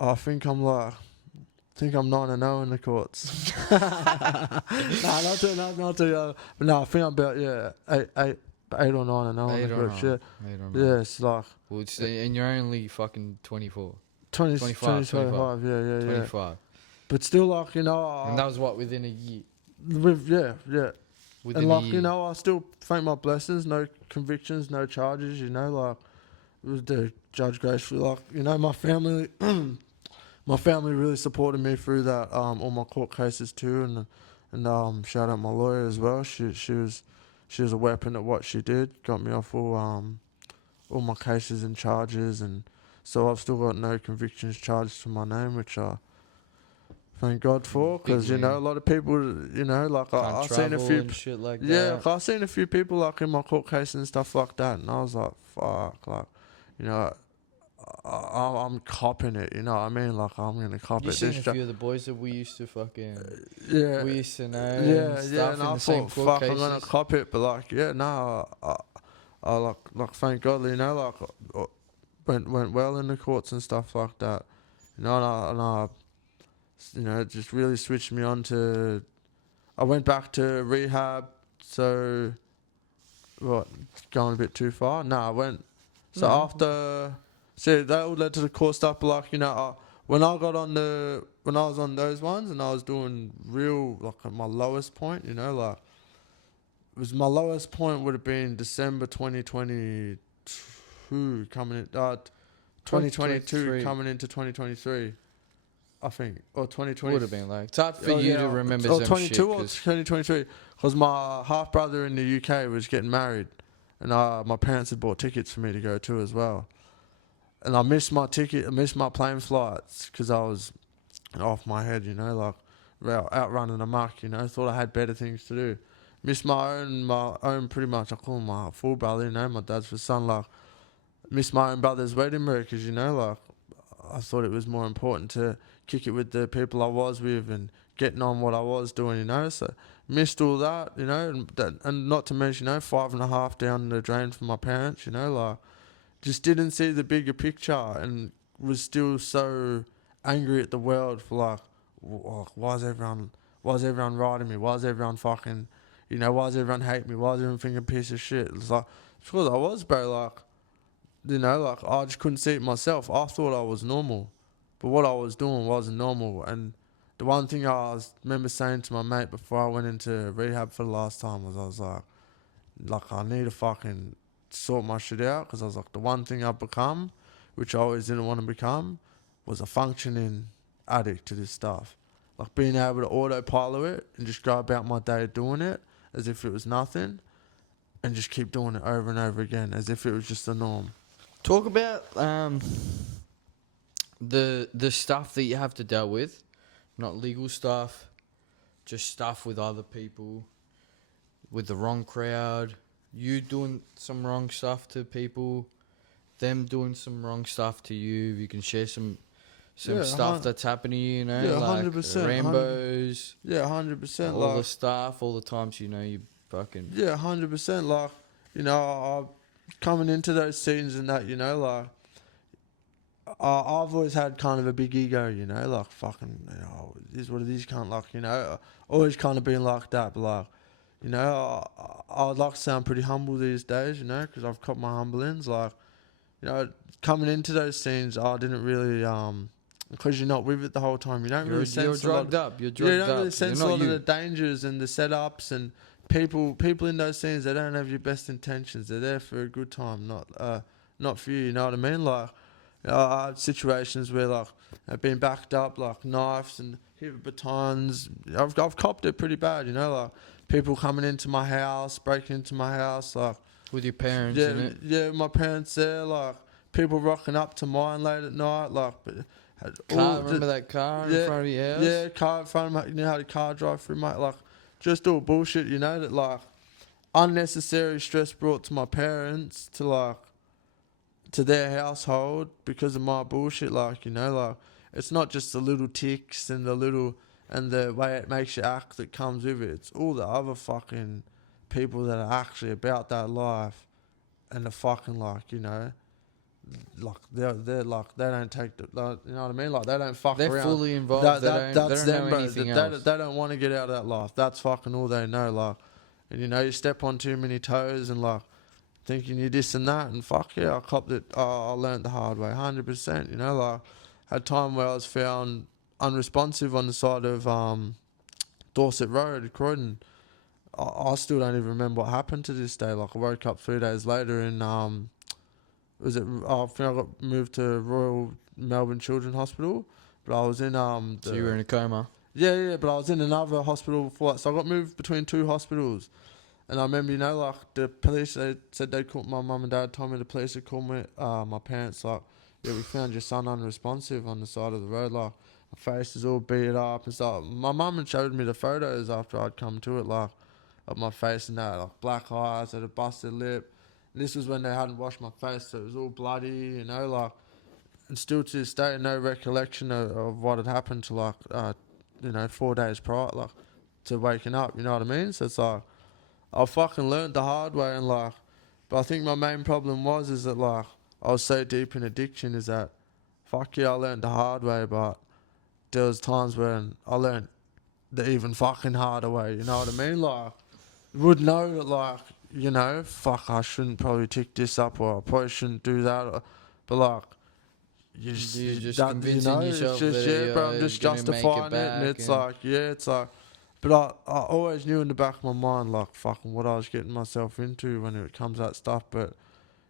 I think I'm 9-0 in the courts. Not too. But no, I think I'm about 8 or 9-0 in the courts. Yeah, it's like. Well, and you're only fucking 24. 25, yeah. 25. But still, like, and that was what, within a year? Yeah. Within and like, a year. I still thank my blessings, no convictions, no charges, like, it was the judge gracefully, like, my family, my family really supported me through that, all my court cases too, and shout out my lawyer as well. She was a weapon at what she did, got me off all my cases and charges, and so I've still got no convictions charged to my name, which I thank God for, because a lot of people, like I've seen a few and shit like that. Yeah, I've seen a few people like in my court cases and stuff like that, and I was like, fuck, like, I'm copping it, you know what I mean? Like, I'm gonna cop it. You seen a few of the boys that we used to fucking, yeah, we used to know, yeah, and stuff and in I the same thought, court fuck, cases. I'm gonna cop it, but like, I like, thank God, like, went well in the courts and stuff like that, and I it just really switched me on to. I went back to rehab, so what? Going a bit too far? No, I went. So after, see, that all led to the court stuff. But like, when I was on those ones and I was doing real, like at my lowest point, like, it was my lowest point would have been December 2022 coming in, 2022 coming into 2023. I think, or 2020. Would have been like, it's hard for you to remember some 22 shit. Or 2023, because my half brother in the UK was getting married, and my parents had bought tickets for me to go to as well, and I missed my plane flights because I was off my head, like out running amok, thought I had better things to do. Missed my own pretty much, I call him my full brother, my dad's for son, like, missed my own brother's wedding because like, I thought it was more important to kick it with the people I was with and getting on what I was doing, you know. So missed all that, you know, and not to mention, you know, 5.5 down the drain from my parents, you know, like just didn't see the bigger picture and was still so angry at the world for like, why is everyone writing me? Why is everyone fucking, you know, why does everyone hate me? Why is everyone thinking piece of shit? It's like, because I was, bro, like, you know, like I just couldn't see it myself. I thought I was normal, but what I was doing wasn't normal. And the one thing remember saying to my mate before I went into rehab for the last time was I was like I need to fucking sort my shit out, because I was like, the one thing I've become, which I always didn't want to become, was a functioning addict to this stuff. Like being able to autopilot it and just go about my day doing it as if it was nothing, and just keep doing it over and over again as if it was just the norm. Talk about the stuff that you have to deal with, not legal stuff, just stuff with other people, with the wrong crowd, you doing some wrong stuff to people, them doing some wrong stuff to you. You can share some stuff that's happening to you, you know, like 100%, Rainbows. 100%. All the stuff, all the times, you know, you fucking... 100%. Like, you know, coming into those scenes and that, you know, like, I've always had kind of a big ego, you know, like, fucking, you know, this is what it is, can't, like, you know, always kind of been like that, but, like, you know, I'd like to sound pretty humble these days, you know, because I've caught my humblings, like, you know, coming into those scenes, I didn't really, because you're not with it the whole time, you don't really sense You're drugged up, you don't really sense a lot of the dangers and the setups and people in those scenes. They don't have your best intentions. They're there for a good time, not for you. You know what I mean? Like, I had situations where like I've been backed up, like knives and hit batons. I've copped it pretty bad, you know, like people coming into my house, breaking into my house, like with your parents, innit? Yeah, my parents there, like people rocking up to mine late at night, like. Remember that car in front of your house? Yeah, car in front of my, you know how the car drive through, mate, like just all bullshit, you know, that like unnecessary stress brought to my parents, to like to their household because of my bullshit, like, you know, like it's not just the little ticks and the way it makes you act that comes with it. It's all the other fucking people that are actually about that life and the fucking, like, you know, like they're like they don't take the, like, you know what I mean, like they don't fuck around. They're fully involved. That's that's them, know bro. anything else. They don't want to get out of that life. That's fucking all they know, like. And you know, you step on too many toes and like thinking you're this and that, and fuck yeah, I copped it. I learned the hard way, 100%. You know, like had a time where I was found unresponsive on the side of Dorset Road, Croydon. I still don't even remember what happened to this day. Like I woke up 3 days later in I think I got moved to Royal Melbourne Children's Hospital, but I was in So you were in a coma. Yeah, but I was in another hospital before that. So I got moved between two hospitals. And I remember, you know, like the police, they said they'd called my mum and dad, told me the police had called me, my parents, like, yeah, we found your son unresponsive on the side of the road, like, my face is all beat up and stuff. My mum had showed me the photos after I'd come to it, like, of my face and that, like, black eyes, had a busted lip. And this was when they hadn't washed my face, so it was all bloody, you know, like, and still to this day, no recollection of what had happened to, like, you know, 4 days prior, like, to waking up, you know what I mean? So it's like, I fucking learned the hard way, and like, but I think my main problem is that like, I was so deep in addiction, is that, fuck yeah, I learned the hard way, but there was times when I learned the even fucking harder way, you know what I mean? Like, would know that like, you know, fuck, I shouldn't probably tick this up, or I probably shouldn't do that, or, but like, You're just that, convincing you know, yourself it's just, that yeah, bro, I'm just justifying it, and it's like, yeah, it's like, but I always knew in the back of my mind, like, fucking what I was getting myself into when it comes to that stuff. But,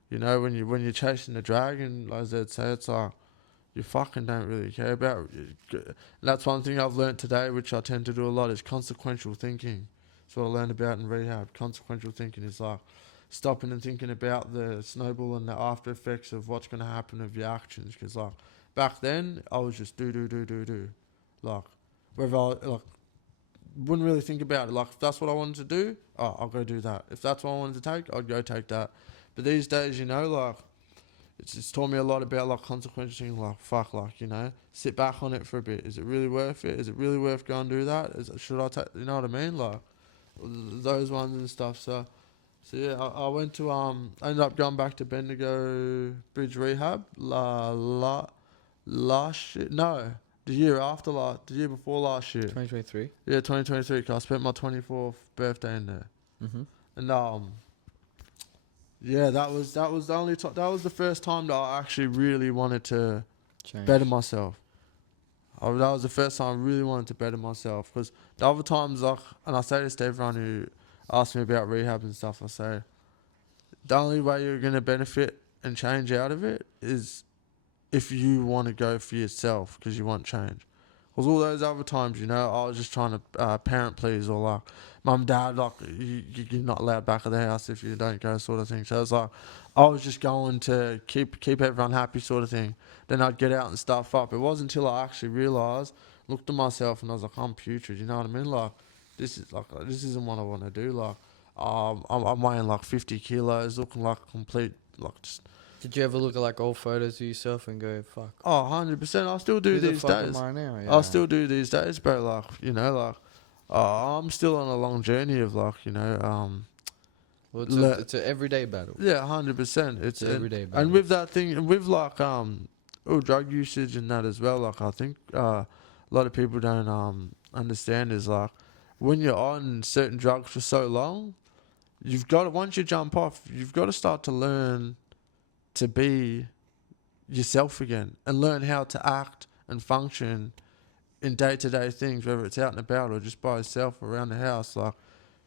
you know, when you're chasing the dragon, as they'd say, it's like, you fucking don't really care about it. And that's one thing I've learnt today, which I tend to do a lot, is consequential thinking. That's what I learned about in rehab. Consequential thinking is like stopping and thinking about the snowball and the after effects of what's going to happen of your actions. Because, like, back then, I was just do. Like, whether I, like, wouldn't really think about it. Like, if that's what I wanted to do, I'll go do that. If that's what I wanted to take, I'd go take that. But these days, you know, like, it's just taught me a lot about like consequential things. Like fuck, like sit back on it for a bit. Is it really worth it? Is it really worth going to do that? Should I take? You know what I mean? Like those ones and stuff. So yeah, I went to I ended up going back to Bendigo Bridge Rehab last year. No, the year after the year before last year. 2023. Yeah, 2023. 'Cause I spent my 24th birthday in there, and yeah, that was the only that was the first time that I actually really wanted to better myself. That was the first time I really wanted to better myself, because the other times, like, and I say this to everyone who asks me about rehab and stuff, I say the only way you're going to benefit and change out of it is if you want to go for yourself because you want change. Because all those other times, I was just trying to parent please, or like, mum, dad, like, you're not allowed back at the house if you don't go, sort of thing. So it's like, I was just going to keep everyone happy, sort of thing. Then I'd get out and stuff up. It wasn't until I actually realised, looked at myself, and I was like, I'm putrid, you know what I mean? Like, this isn't what I want to do. Like, I'm weighing like 50 kilos, looking like a complete, like, just... Did you ever look at like old photos of yourself and go, fuck? Oh, 100%. I still do Who the these fuck days. am I now? Yeah. I still do these days, bro. Like, I'm still on a long journey of Well, it's an everyday battle. yeah, 100%. It's an everyday battle. And with that thing, and with like drug usage and that as well. Like, I think a lot of people don't understand is like, when you're on certain drugs for so long, once you jump off, you've got to start to learn to be yourself again, and learn how to act and function in day-to-day things, whether it's out and about or just by yourself around the house. Like,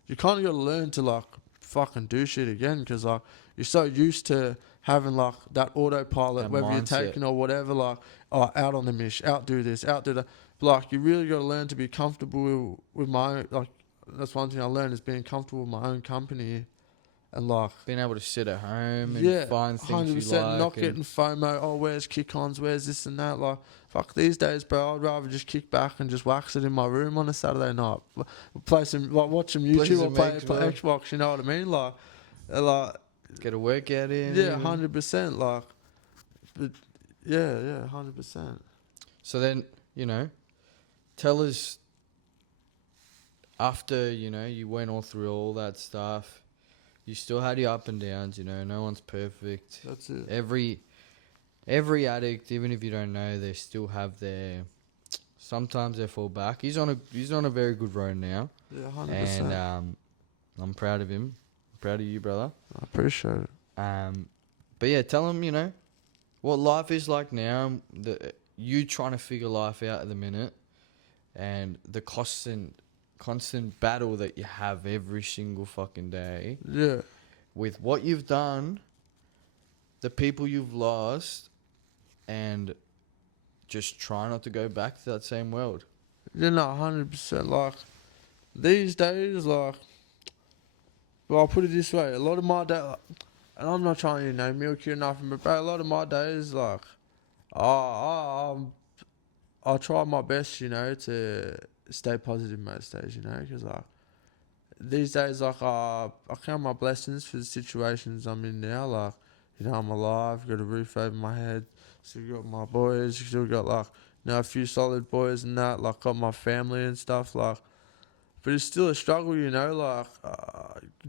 you kind of got to learn to like fucking do shit again, because like, you're so used to having like that autopilot, That whether mindset. you're taking or whatever, like, out on the mish, out do this, out do that. But like, you really got to learn to be comfortable with my own, like, that's one thing I learned, is being comfortable with my own company. And like, being able to sit at home and find things you like. Not getting FOMO. Oh, where's kick-ons? Where's this and that? Like, fuck, these days, bro, I'd rather just kick back and just wax it in my room on a Saturday night. Watch some YouTube or play Xbox. You know what I mean? Like, get a workout in. Yeah, 100%. Like, but yeah, 100%. So then, tell us, after you went all through all that stuff. You still had your up and downs, no one's perfect. That's it. Every addict, even if you don't know, they still have sometimes they fall back. He's on a very good road now. Yeah, 100%. And I'm proud of him. I'm proud of you, brother. I appreciate it. But yeah, tell him, what life is like now, you trying to figure life out at the minute, and the constant battle that you have every single fucking day. Yeah. With what you've done, the people you've lost, and just try not to go back to that same world. 100%. Like, these days, like, well, I'll put it this way. A lot of my day, and I'm not trying to, milk you or nothing, but bro, a lot of my days, like, I try my best, to stay positive most days, because like, these days, like, I count my blessings for the situations I'm in now. Like, I'm alive, got a roof over my head, still got my boys, still got like, a few solid boys and that, like, got my family and stuff, like, but it's still a struggle, like,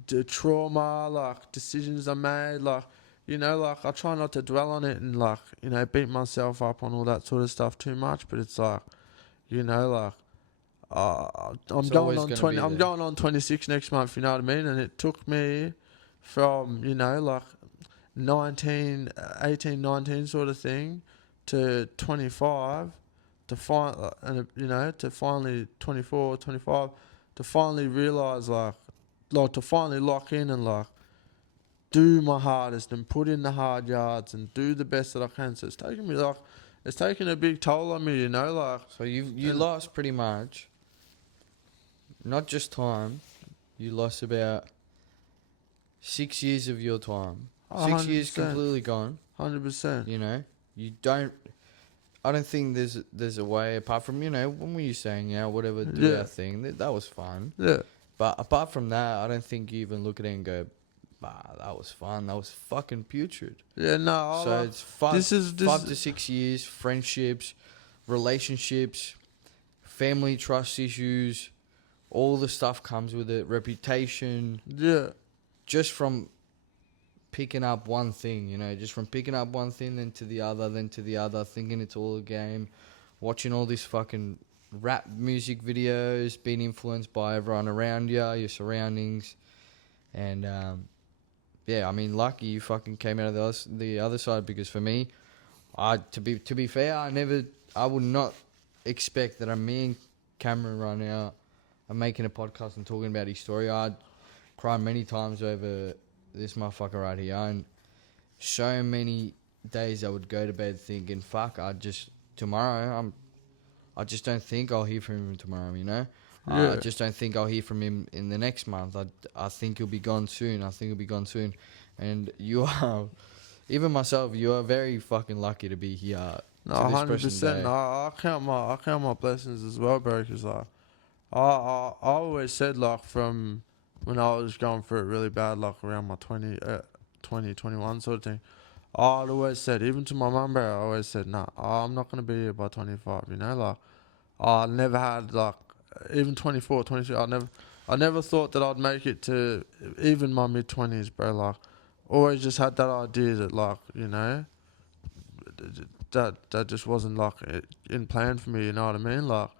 the trauma, like, decisions I made, like, like, I try not to dwell on it and like, beat myself up on all that sort of stuff too much, but it's like, like, I'm going on 26 next month, you know what I mean? And it took me from, like 18, 19 sort of thing to 25 to finally 24, 25 to finally realise like to finally lock in and like do my hardest and put in the hard yards and do the best that I can. So it's taken a big toll on me, like. So you lost pretty much, not just time, you lost about 6 years of your time. 6 years completely gone. 100%. You don't. I don't think there's a way apart from when we were saying whatever, do our thing. That was fun. Yeah. But apart from that, I don't think you even look at it and go, that was fun. That was fucking putrid. Yeah, no. So it's five, this is 5 to 6 years, friendships, relationships, family trust issues, all the stuff comes with it, reputation, Yeah, just from picking up one thing, you know, just from picking up one thing, then to the other, then to the other, thinking it's all a game, watching all this fucking rap music videos, being influenced by everyone around you, your surroundings, and yeah, I mean, lucky you fucking came out of the other side, because for me, to be fair, I would not expect that me and Cameron right now are making a podcast and talking about his story. I'd cried many times over this motherfucker right here, and so many days I would go to bed thinking, fuck, I just don't think I'll hear from him tomorrow, you know? Yeah. I just don't think I'll hear from him in the next month. I think he'll be gone soon. And you are, even myself, you are very fucking lucky to be here. no, to this 100%. present day. No, I count my blessings as well, bro. Because like, I always said, like, from when I was going through it really bad, like around my 21 sort of thing, I'd always said, even to my mum, bro, I always said, nah, I'm not going to be here by 25, you know? Like, I never had, like, even 24, 23, I never thought that I'd make it to even my mid-20s, bro. Like, always just had that idea that, like, you know, that just wasn't, like, in plan for me, you know what I mean? Like,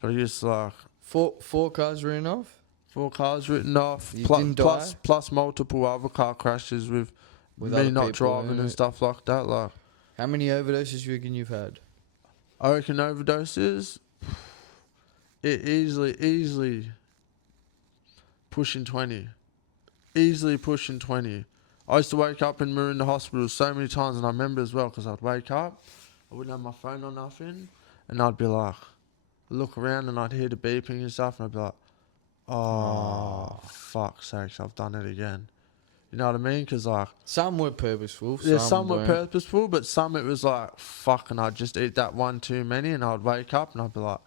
but I just, like... Four cars written off? 4 cars written off, You didn't die? plus multiple other car crashes with With me other not people driving in and it? stuff like that. Like, How many overdoses do you reckon you've had? I reckon overdoses, it easily pushing 20. Easily pushing 20. I used to wake up in Maroon Hospital so many times, and I remember as well, because I'd wake up, I wouldn't have my phone or nothing, and I'd be like, look around and I'd hear the beeping and stuff, and I'd be like, oh, fuck's sakes, I've done it again. You know what I mean? Because, like... Some were purposeful. Yeah, some were weren't. purposeful, but some it was like, fucking, I'd just eat that one too many, and I'd wake up and I'd be like,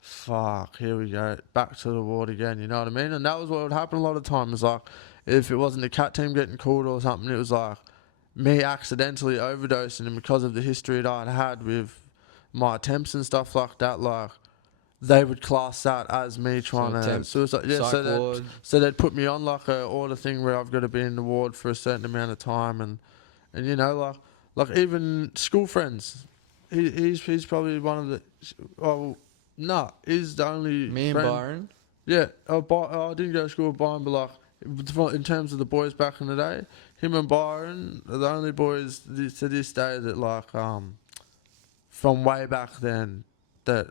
fuck, here we go, back to the ward again, you know what I mean? And that was what would happen a lot of times. Like, if it wasn't the cat team getting called or something, it was like me accidentally overdosing, and because of the history that I'd had with my attempts and stuff like that, like, they would class that as me trying to suicide. Yeah, so they'd put me on like a order thing where I've got to be in the ward for a certain amount of time, and you know, like even school friends. He's probably one of the. Oh no, he's the only. Me and friend. Byron. Yeah, I didn't go to school with Byron, but like in terms of the boys back in the day, him and Byron are the only boys to this day that like from way back then that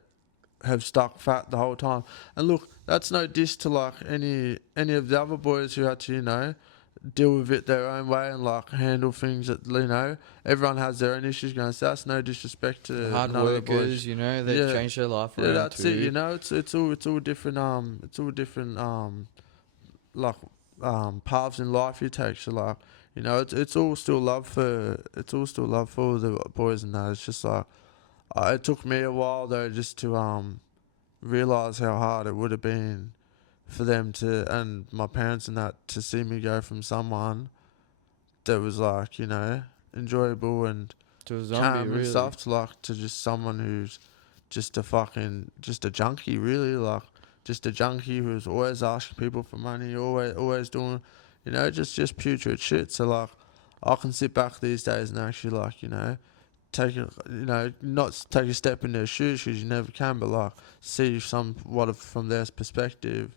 have stuck fat the whole time. And look, that's no diss to like any of the other boys who had to, you know, deal with it their own way and like handle things that, you know, everyone has their own issues going. So that's no disrespect to hard none workers, of the boys. you know, they've changed their life around. Yeah, that's too. it. You know, it's all different. Like paths in life you take. So like, you know, it's all still love for the boys and that. It's just like it took me a while though just to realise how hard it would have been for them to, and my parents and that, to see me go from someone that was like, you know, enjoyable and to a zombie, calm really. and stuff, to just someone who's just a junkie, really, like just a junkie who's always asking people for money, always doing, you know, just putrid shit. So like, I can sit back these days and actually like, you know, not take a step in their shoes because you never can, but like see from their perspective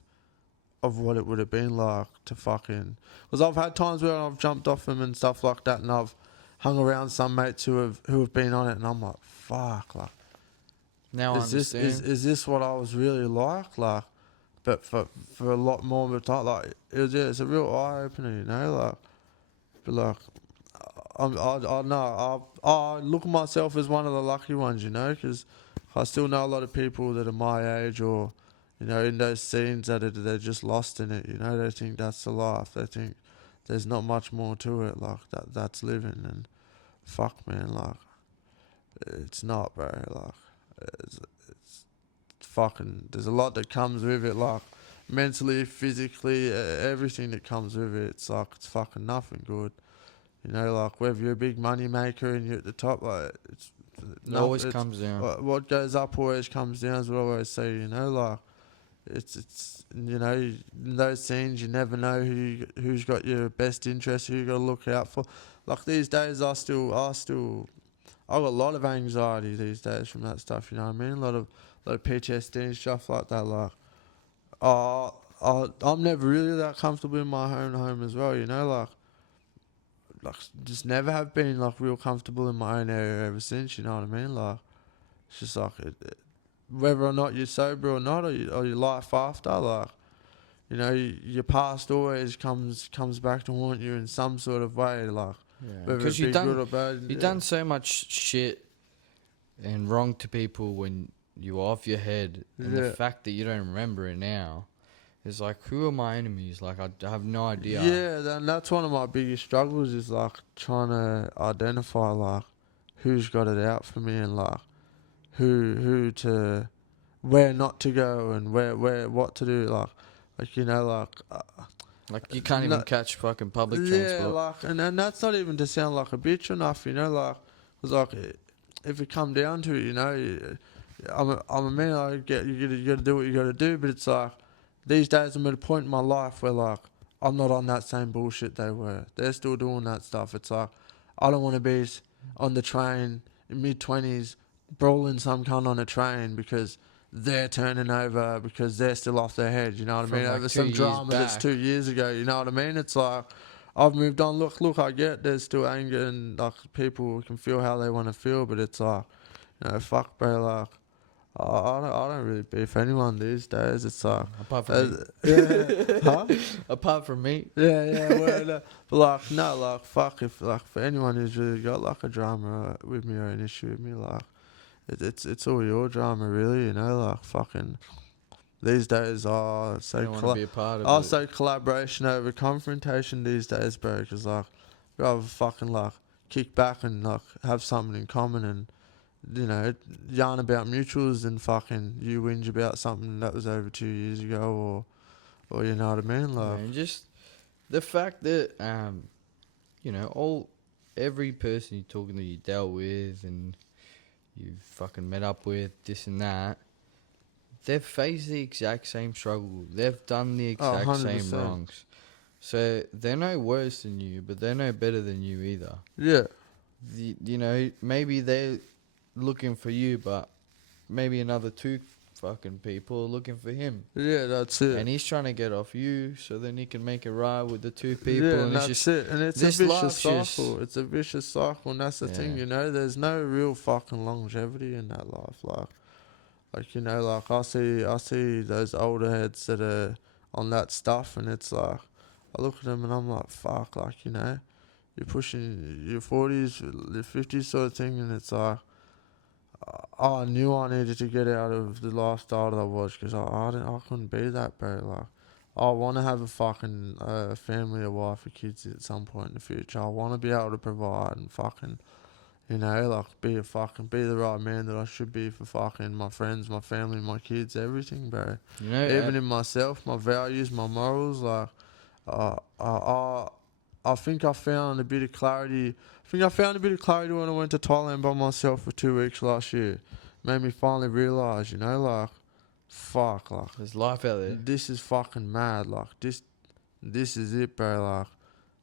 of what it would have been like to fucking. Because I've had times where I've jumped off them and stuff like that, and I've hung around some mates who have been on it, and I'm like, fuck, like. Now I understand. Is this what I was really like? Like, but for a lot more of the time, like it's a real eye opener, you know, like. But like, I look at myself as one of the lucky ones, you know, because I still know a lot of people that are my age or, you know, in those scenes they're just lost in it, you know. They think that's the life. They think there's not much more to it, like that's living. And fuck, man, like it's not, bro. Like it's fucking. There's a lot that comes with it, like mentally, physically, everything that comes with it. It's like it's fucking nothing good. You know, like whether you're a big money maker and you're at the top, like It always comes down. what goes up always comes down. Is what I always say. You know, like it's you know, in those scenes you never know who's got your best interest, who you got to look out for. Like these days, I got a lot of anxiety these days from that stuff. You know what I mean? A lot of PTSD and stuff like that. Like, I'm never really that comfortable in my home as well. You know, like just never have been like real comfortable in my own area ever since. You know what I mean? Like, it's just like whether or not you're sober or not, or your life after, like, you know, your past always comes back to haunt you in some sort of way, like, whether it be good or bad. You've done so much shit and wrong to people when you were off your head, and the fact that you don't remember it now is like, who are my enemies? Like, I have no idea. Yeah, that's one of my biggest struggles, is like trying to identify like who's got it out for me, and like who to, where not to go, and where what to do, like you know, like you can't even catch fucking public transport. Yeah, like, and that's not even to sound like a bitch enough, you know, like, cause like if it come down to it, you know, I'm a man. I get you gotta do what you gotta do, but it's like these days I'm at a point in my life where like I'm not on that same bullshit they were. They're still doing that stuff. It's like I don't want to be on the train in mid-20s brawling some cunt on a train because they're turning over because they're still off their head. You know what I mean? Like over some drama that's 2 years ago. You know what I mean? It's like I've moved on. Look, I get there's still anger and like people can feel how they want to feel, but it's like, you know, fuck, bro, like. I don't really beef anyone these days. It's like apart from me. Yeah, huh? Apart from me. Yeah. Well, but like no, like fuck, if like for anyone who's really got like a drama with me or an issue with me, like it's all your drama, really. You know, like fucking these days. I say collaboration over confrontation these days, bro. Because like I'd rather fucking like kick back and like have something in common and, you know, yarn about mutuals and fucking you whinge about something that was over 2 years ago, or you know what I mean, like. And just the fact that you know, every person you're talking to, you dealt with and you've fucking met up with, this and that, they've faced the exact same struggle. They've done the exact same wrongs. So they're no worse than you, but they're no better than you either. Yeah. You know, maybe they're looking for you, but maybe another two fucking people are looking for him. Yeah, that's it. And he's trying to get off you so then he can make it right with the two people. Yeah, and that's it's just, it. And it's a vicious cycle. It's a vicious cycle, and that's the thing, you know. There's no real fucking longevity in that life. Like you know, like I see those older heads that are on that stuff, and it's like I look at them and I'm like, fuck, like, you know, you're pushing your 40s, your 50s sort of thing, and it's like, I knew I needed to get out of the lifestyle that I was, because I couldn't be that, bro. Like, I want to have a fucking family, a wife, a kids at some point in the future. I want to be able to provide and fucking, you know, like be the right man that I should be for fucking my friends, my family, my kids, everything, bro. you know, Even in myself, my values, my morals, like, I think I found a bit of clarity. When I went to Thailand by myself for 2 weeks last year. Made me finally realise, you know, like, fuck, like, there's life out there. This is fucking mad, like, this is it, bro, like,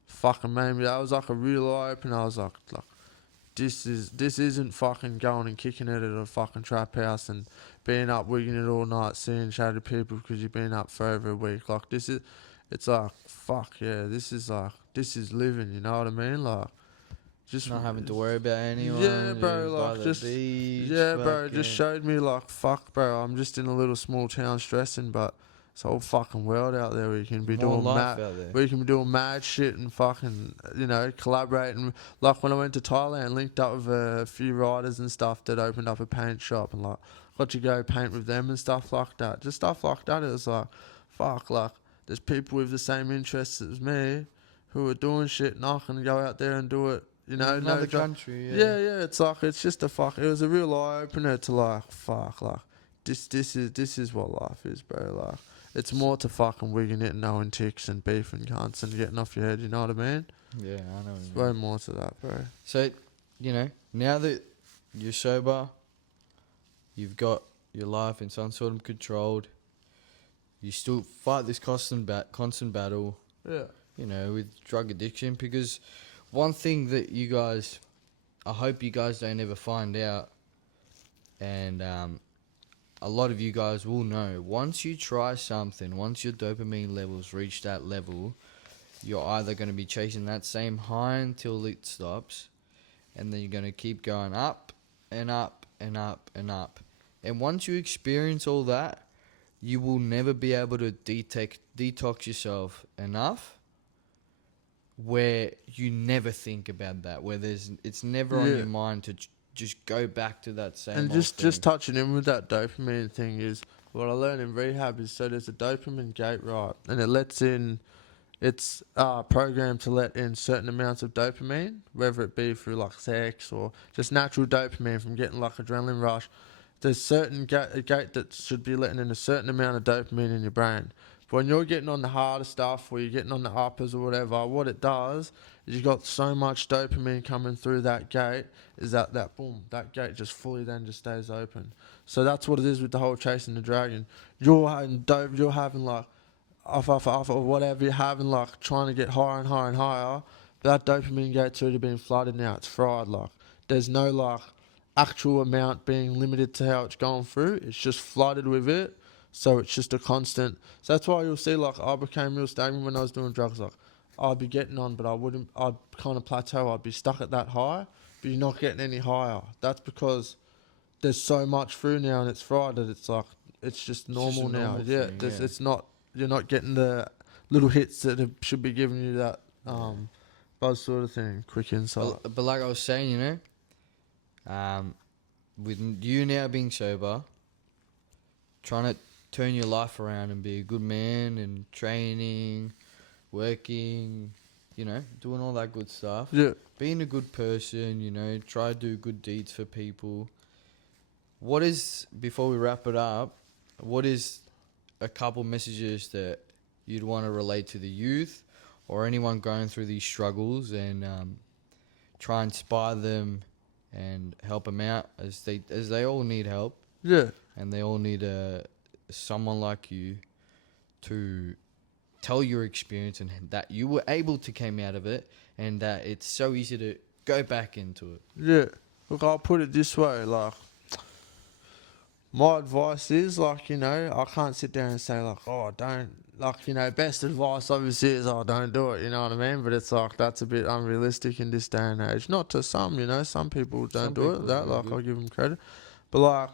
fucking made me, that was like a real eye opener. I was like, this isn't fucking going and kicking it at a fucking trap house and being up wigging it all night, seeing shady people because you've been up for over a week. Like, it's like, fuck yeah, this is living, you know what I mean? Like, just not having to worry about anyone. Yeah, bro, like, just, beach, bro, it just showed me, like, fuck, bro, I'm just in a little small town stressing, but it's a whole fucking world out there where you can be doing mad shit and fucking, you know, collaborating. Like, when I went to Thailand, linked up with a few writers and stuff that opened up a paint shop, and like got to go paint with them and stuff like that. Just stuff like that. It was like, fuck, like, there's people with the same interests as me who are doing shit, and I can go out there and do it, you know. Another country, yeah. It's like, it's just a fuck. It was a real eye opener to, like, fuck, like, this is what life is, bro. Like, It's more to fucking wigging it and knowing ticks and beef and cunts and getting off your head, you know what I mean? Yeah, I know. It's way more to that, bro. So, you know, now that you're sober, you've got your life in some sort of controlled. You still fight this constant battle. Yeah. You know, with drug addiction, because one thing that you guys, I hope you guys don't ever find out, and a lot of you guys will know, once you try something, once your dopamine levels reach that level, you're either going to be chasing that same high until it stops, and then you're going to keep going up and up and up and up. And once you experience all that, you will never be able to detox yourself enough where you never think about that, where it's never on your mind to just go back to that same and old just thing. touching in with that dopamine thing is what I learned in rehab is so there's a dopamine gate, right, and it lets in, it's programmed to let in certain amounts of dopamine, whether it be through like sex or just natural dopamine from getting like adrenaline rush. There's certain a gate that should be letting in a certain amount of dopamine in your brain. But when you're getting on the harder stuff or you're getting on the uppers or whatever, what it does is you've got so much dopamine coming through that gate is that boom, that gate just fully then just stays open. So that's what it is with the whole chasing the dragon. You're having dope, you're having like off or whatever you're having, like trying to get higher and higher and higher. But that dopamine gate's already been flooded now, it's fried. Like there's no like actual amount being limited to how it's going through. It's just flooded with it. So it's just a constant. So that's why you'll see, like, I became real stagnant when I was doing drugs. Like, I'd be getting on, but I'd kind of plateau. I'd be stuck at that high, but you're not getting any higher. That's because there's so much through now and it's fried that it's like, it's just normal now. Yeah, it's not, you're not getting the little hits that it should be giving you that buzz sort of thing, quick insight. But like I was saying, you know, with you now being sober, trying to turn your life around and be a good man and training, working, you know, doing all that good stuff. Yeah. Being a good person, you know, try to do good deeds for people. What is, before we wrap it up, what is a couple messages that you'd want to relate to the youth or anyone going through these struggles and try and inspire them and help them out as they all need help. Yeah. And they all need someone like you to tell your experience and that you were able to come out of it and that it's so easy to go back into it. Yeah. Look, I'll put it this way, like, my advice is, like, you know, I can't sit there and say, like, oh, don't, like, you know, best advice obviously is, oh, don't do it, you know what I mean? But it's like, that's a bit unrealistic in this day and age. Not to some, you know, some people don't do it, that, like, I'll give them credit. But, like,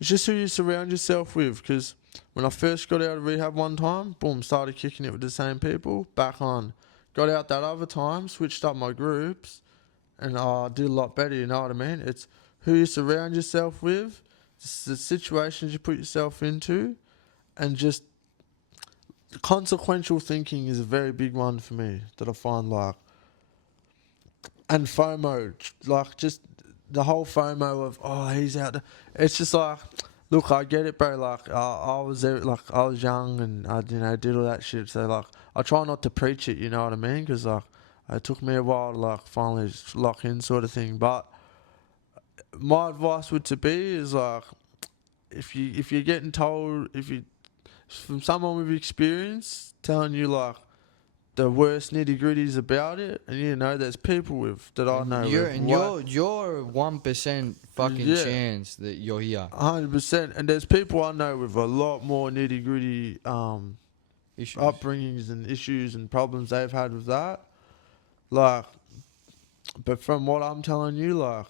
it's just who you surround yourself with, because when I first got out of rehab one time, boom, started kicking it with the same people, back on. Got out that other time, switched up my groups, and I did a lot better, you know what I mean? It's who you surround yourself with, the situations you put yourself into, and just consequential thinking is a very big one for me that I find, like, and FOMO, like, just the whole FOMO of, oh, he's out there. It's just like, look, I get it, bro. Like, I was there, like, I was young and I, you know, did all that shit. So, like, I try not to preach it, you know what I mean? Because, like, it took me a while to, like, finally lock in sort of thing. But my advice would to be is, like, if you're getting told, from someone with experience telling you, like, the worst nitty gritties about it, and you know, there's people that I know. You're 1% fucking chance that you're here. 100%, and there's people I know with a lot more nitty gritty upbringings and issues and problems they've had with that. Like, but from what I'm telling you, like,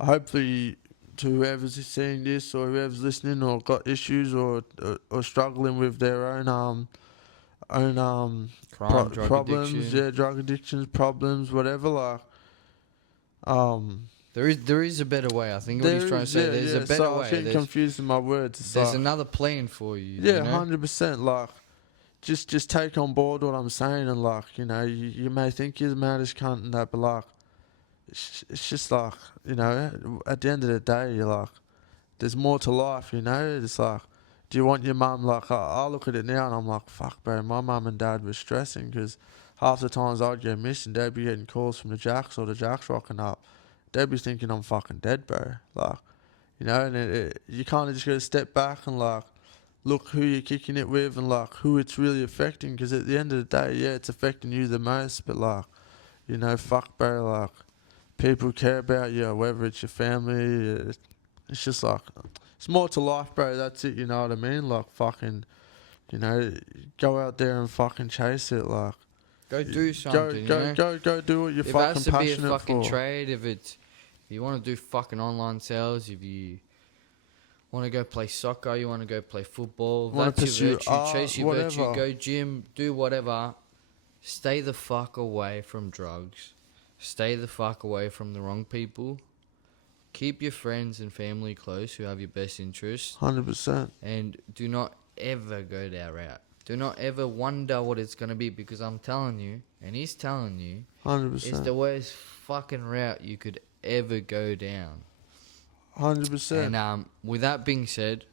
hopefully to whoever's seeing this or whoever's listening or got issues or struggling with their own drug problems, addiction. drug addictions, problems, whatever. Like, there is a better way. I think what he's trying to say. There's a better way. I was getting confused in my words. There's another plan for you. Yeah, 100%. Like, just take on board what I'm saying, and, like, you know, you may think you're the maddest cunt and that, but, like, it's just like, you know, at the end of the day, you're like, there's more to life, you know. It's like, do you want your mum, like, I look at it now and I'm like, fuck, bro, my mum and dad were stressing because half the times I'd go missing, they'd be getting calls from the Jacks or the Jacks rocking up. They'd be thinking I'm fucking dead, bro. Like, you know, and you kind of just got to step back and, like, look who you're kicking it with and, like, who it's really affecting. Because at the end of the day, yeah, it's affecting you the most. But, like, you know, fuck, bro, like, people care about you, whether it's your family. It's just, like, it's more to life, bro. That's it, you know what I mean? Like, fucking, you know, go out there and fucking chase it, like. Go do something, you know? Go do what you're If it fucking has to be a passionate fucking for. trade, if you want to do fucking online sales, if you want to go play soccer, you want to go play football, Wanna that's your pursue virtue. art, Chase your virtue, whatever. go gym, do whatever. Stay the fuck away from drugs. Stay the fuck away from the wrong people. Keep your friends and family close who have your best interests. 100%. And do not ever go that route. Do not ever wonder what it's going to be, because I'm telling you, and he's telling you, 100%. it's the worst fucking route you could ever go down. 100%. And with that being said,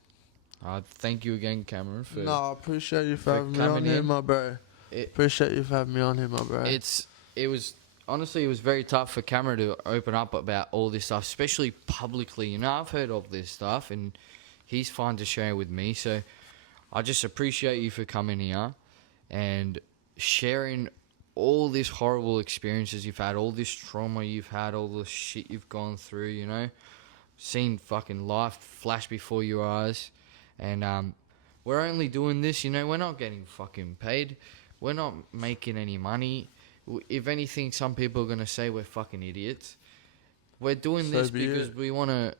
thank you again, Cameron, for No, I appreciate you for having me coming on here, in. my bro. Appreciate you for having me on here, my bro. It was honestly, it was very tough for Cameron to open up about all this stuff, especially publicly. You know, I've heard of this stuff, and he's fine to share with me. So I just appreciate you for coming here and sharing all these horrible experiences you've had, all this trauma you've had, all the shit you've gone through, you know. Seen fucking life flash before your eyes. And we're only doing this, you know, we're not getting fucking paid. We're not making any money. If anything, some people are going to say we're fucking idiots. We're doing this because we want to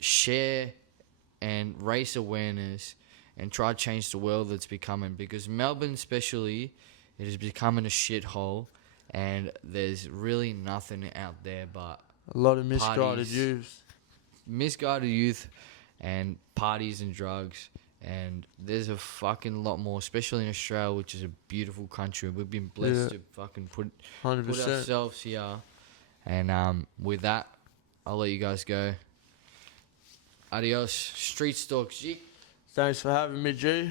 share and raise awareness and try to change the world that's becoming. Because Melbourne especially, it is becoming a shithole. And there's really nothing out there but a lot of misguided parties, youth. Misguided youth and parties and drugs. And there's a fucking lot more, especially in Australia, which is a beautiful country. We've been blessed to fucking put 100%. ourselves here. And with that, I'll let you guys go. Adios. Street Stalks, G. Thanks for having me, G.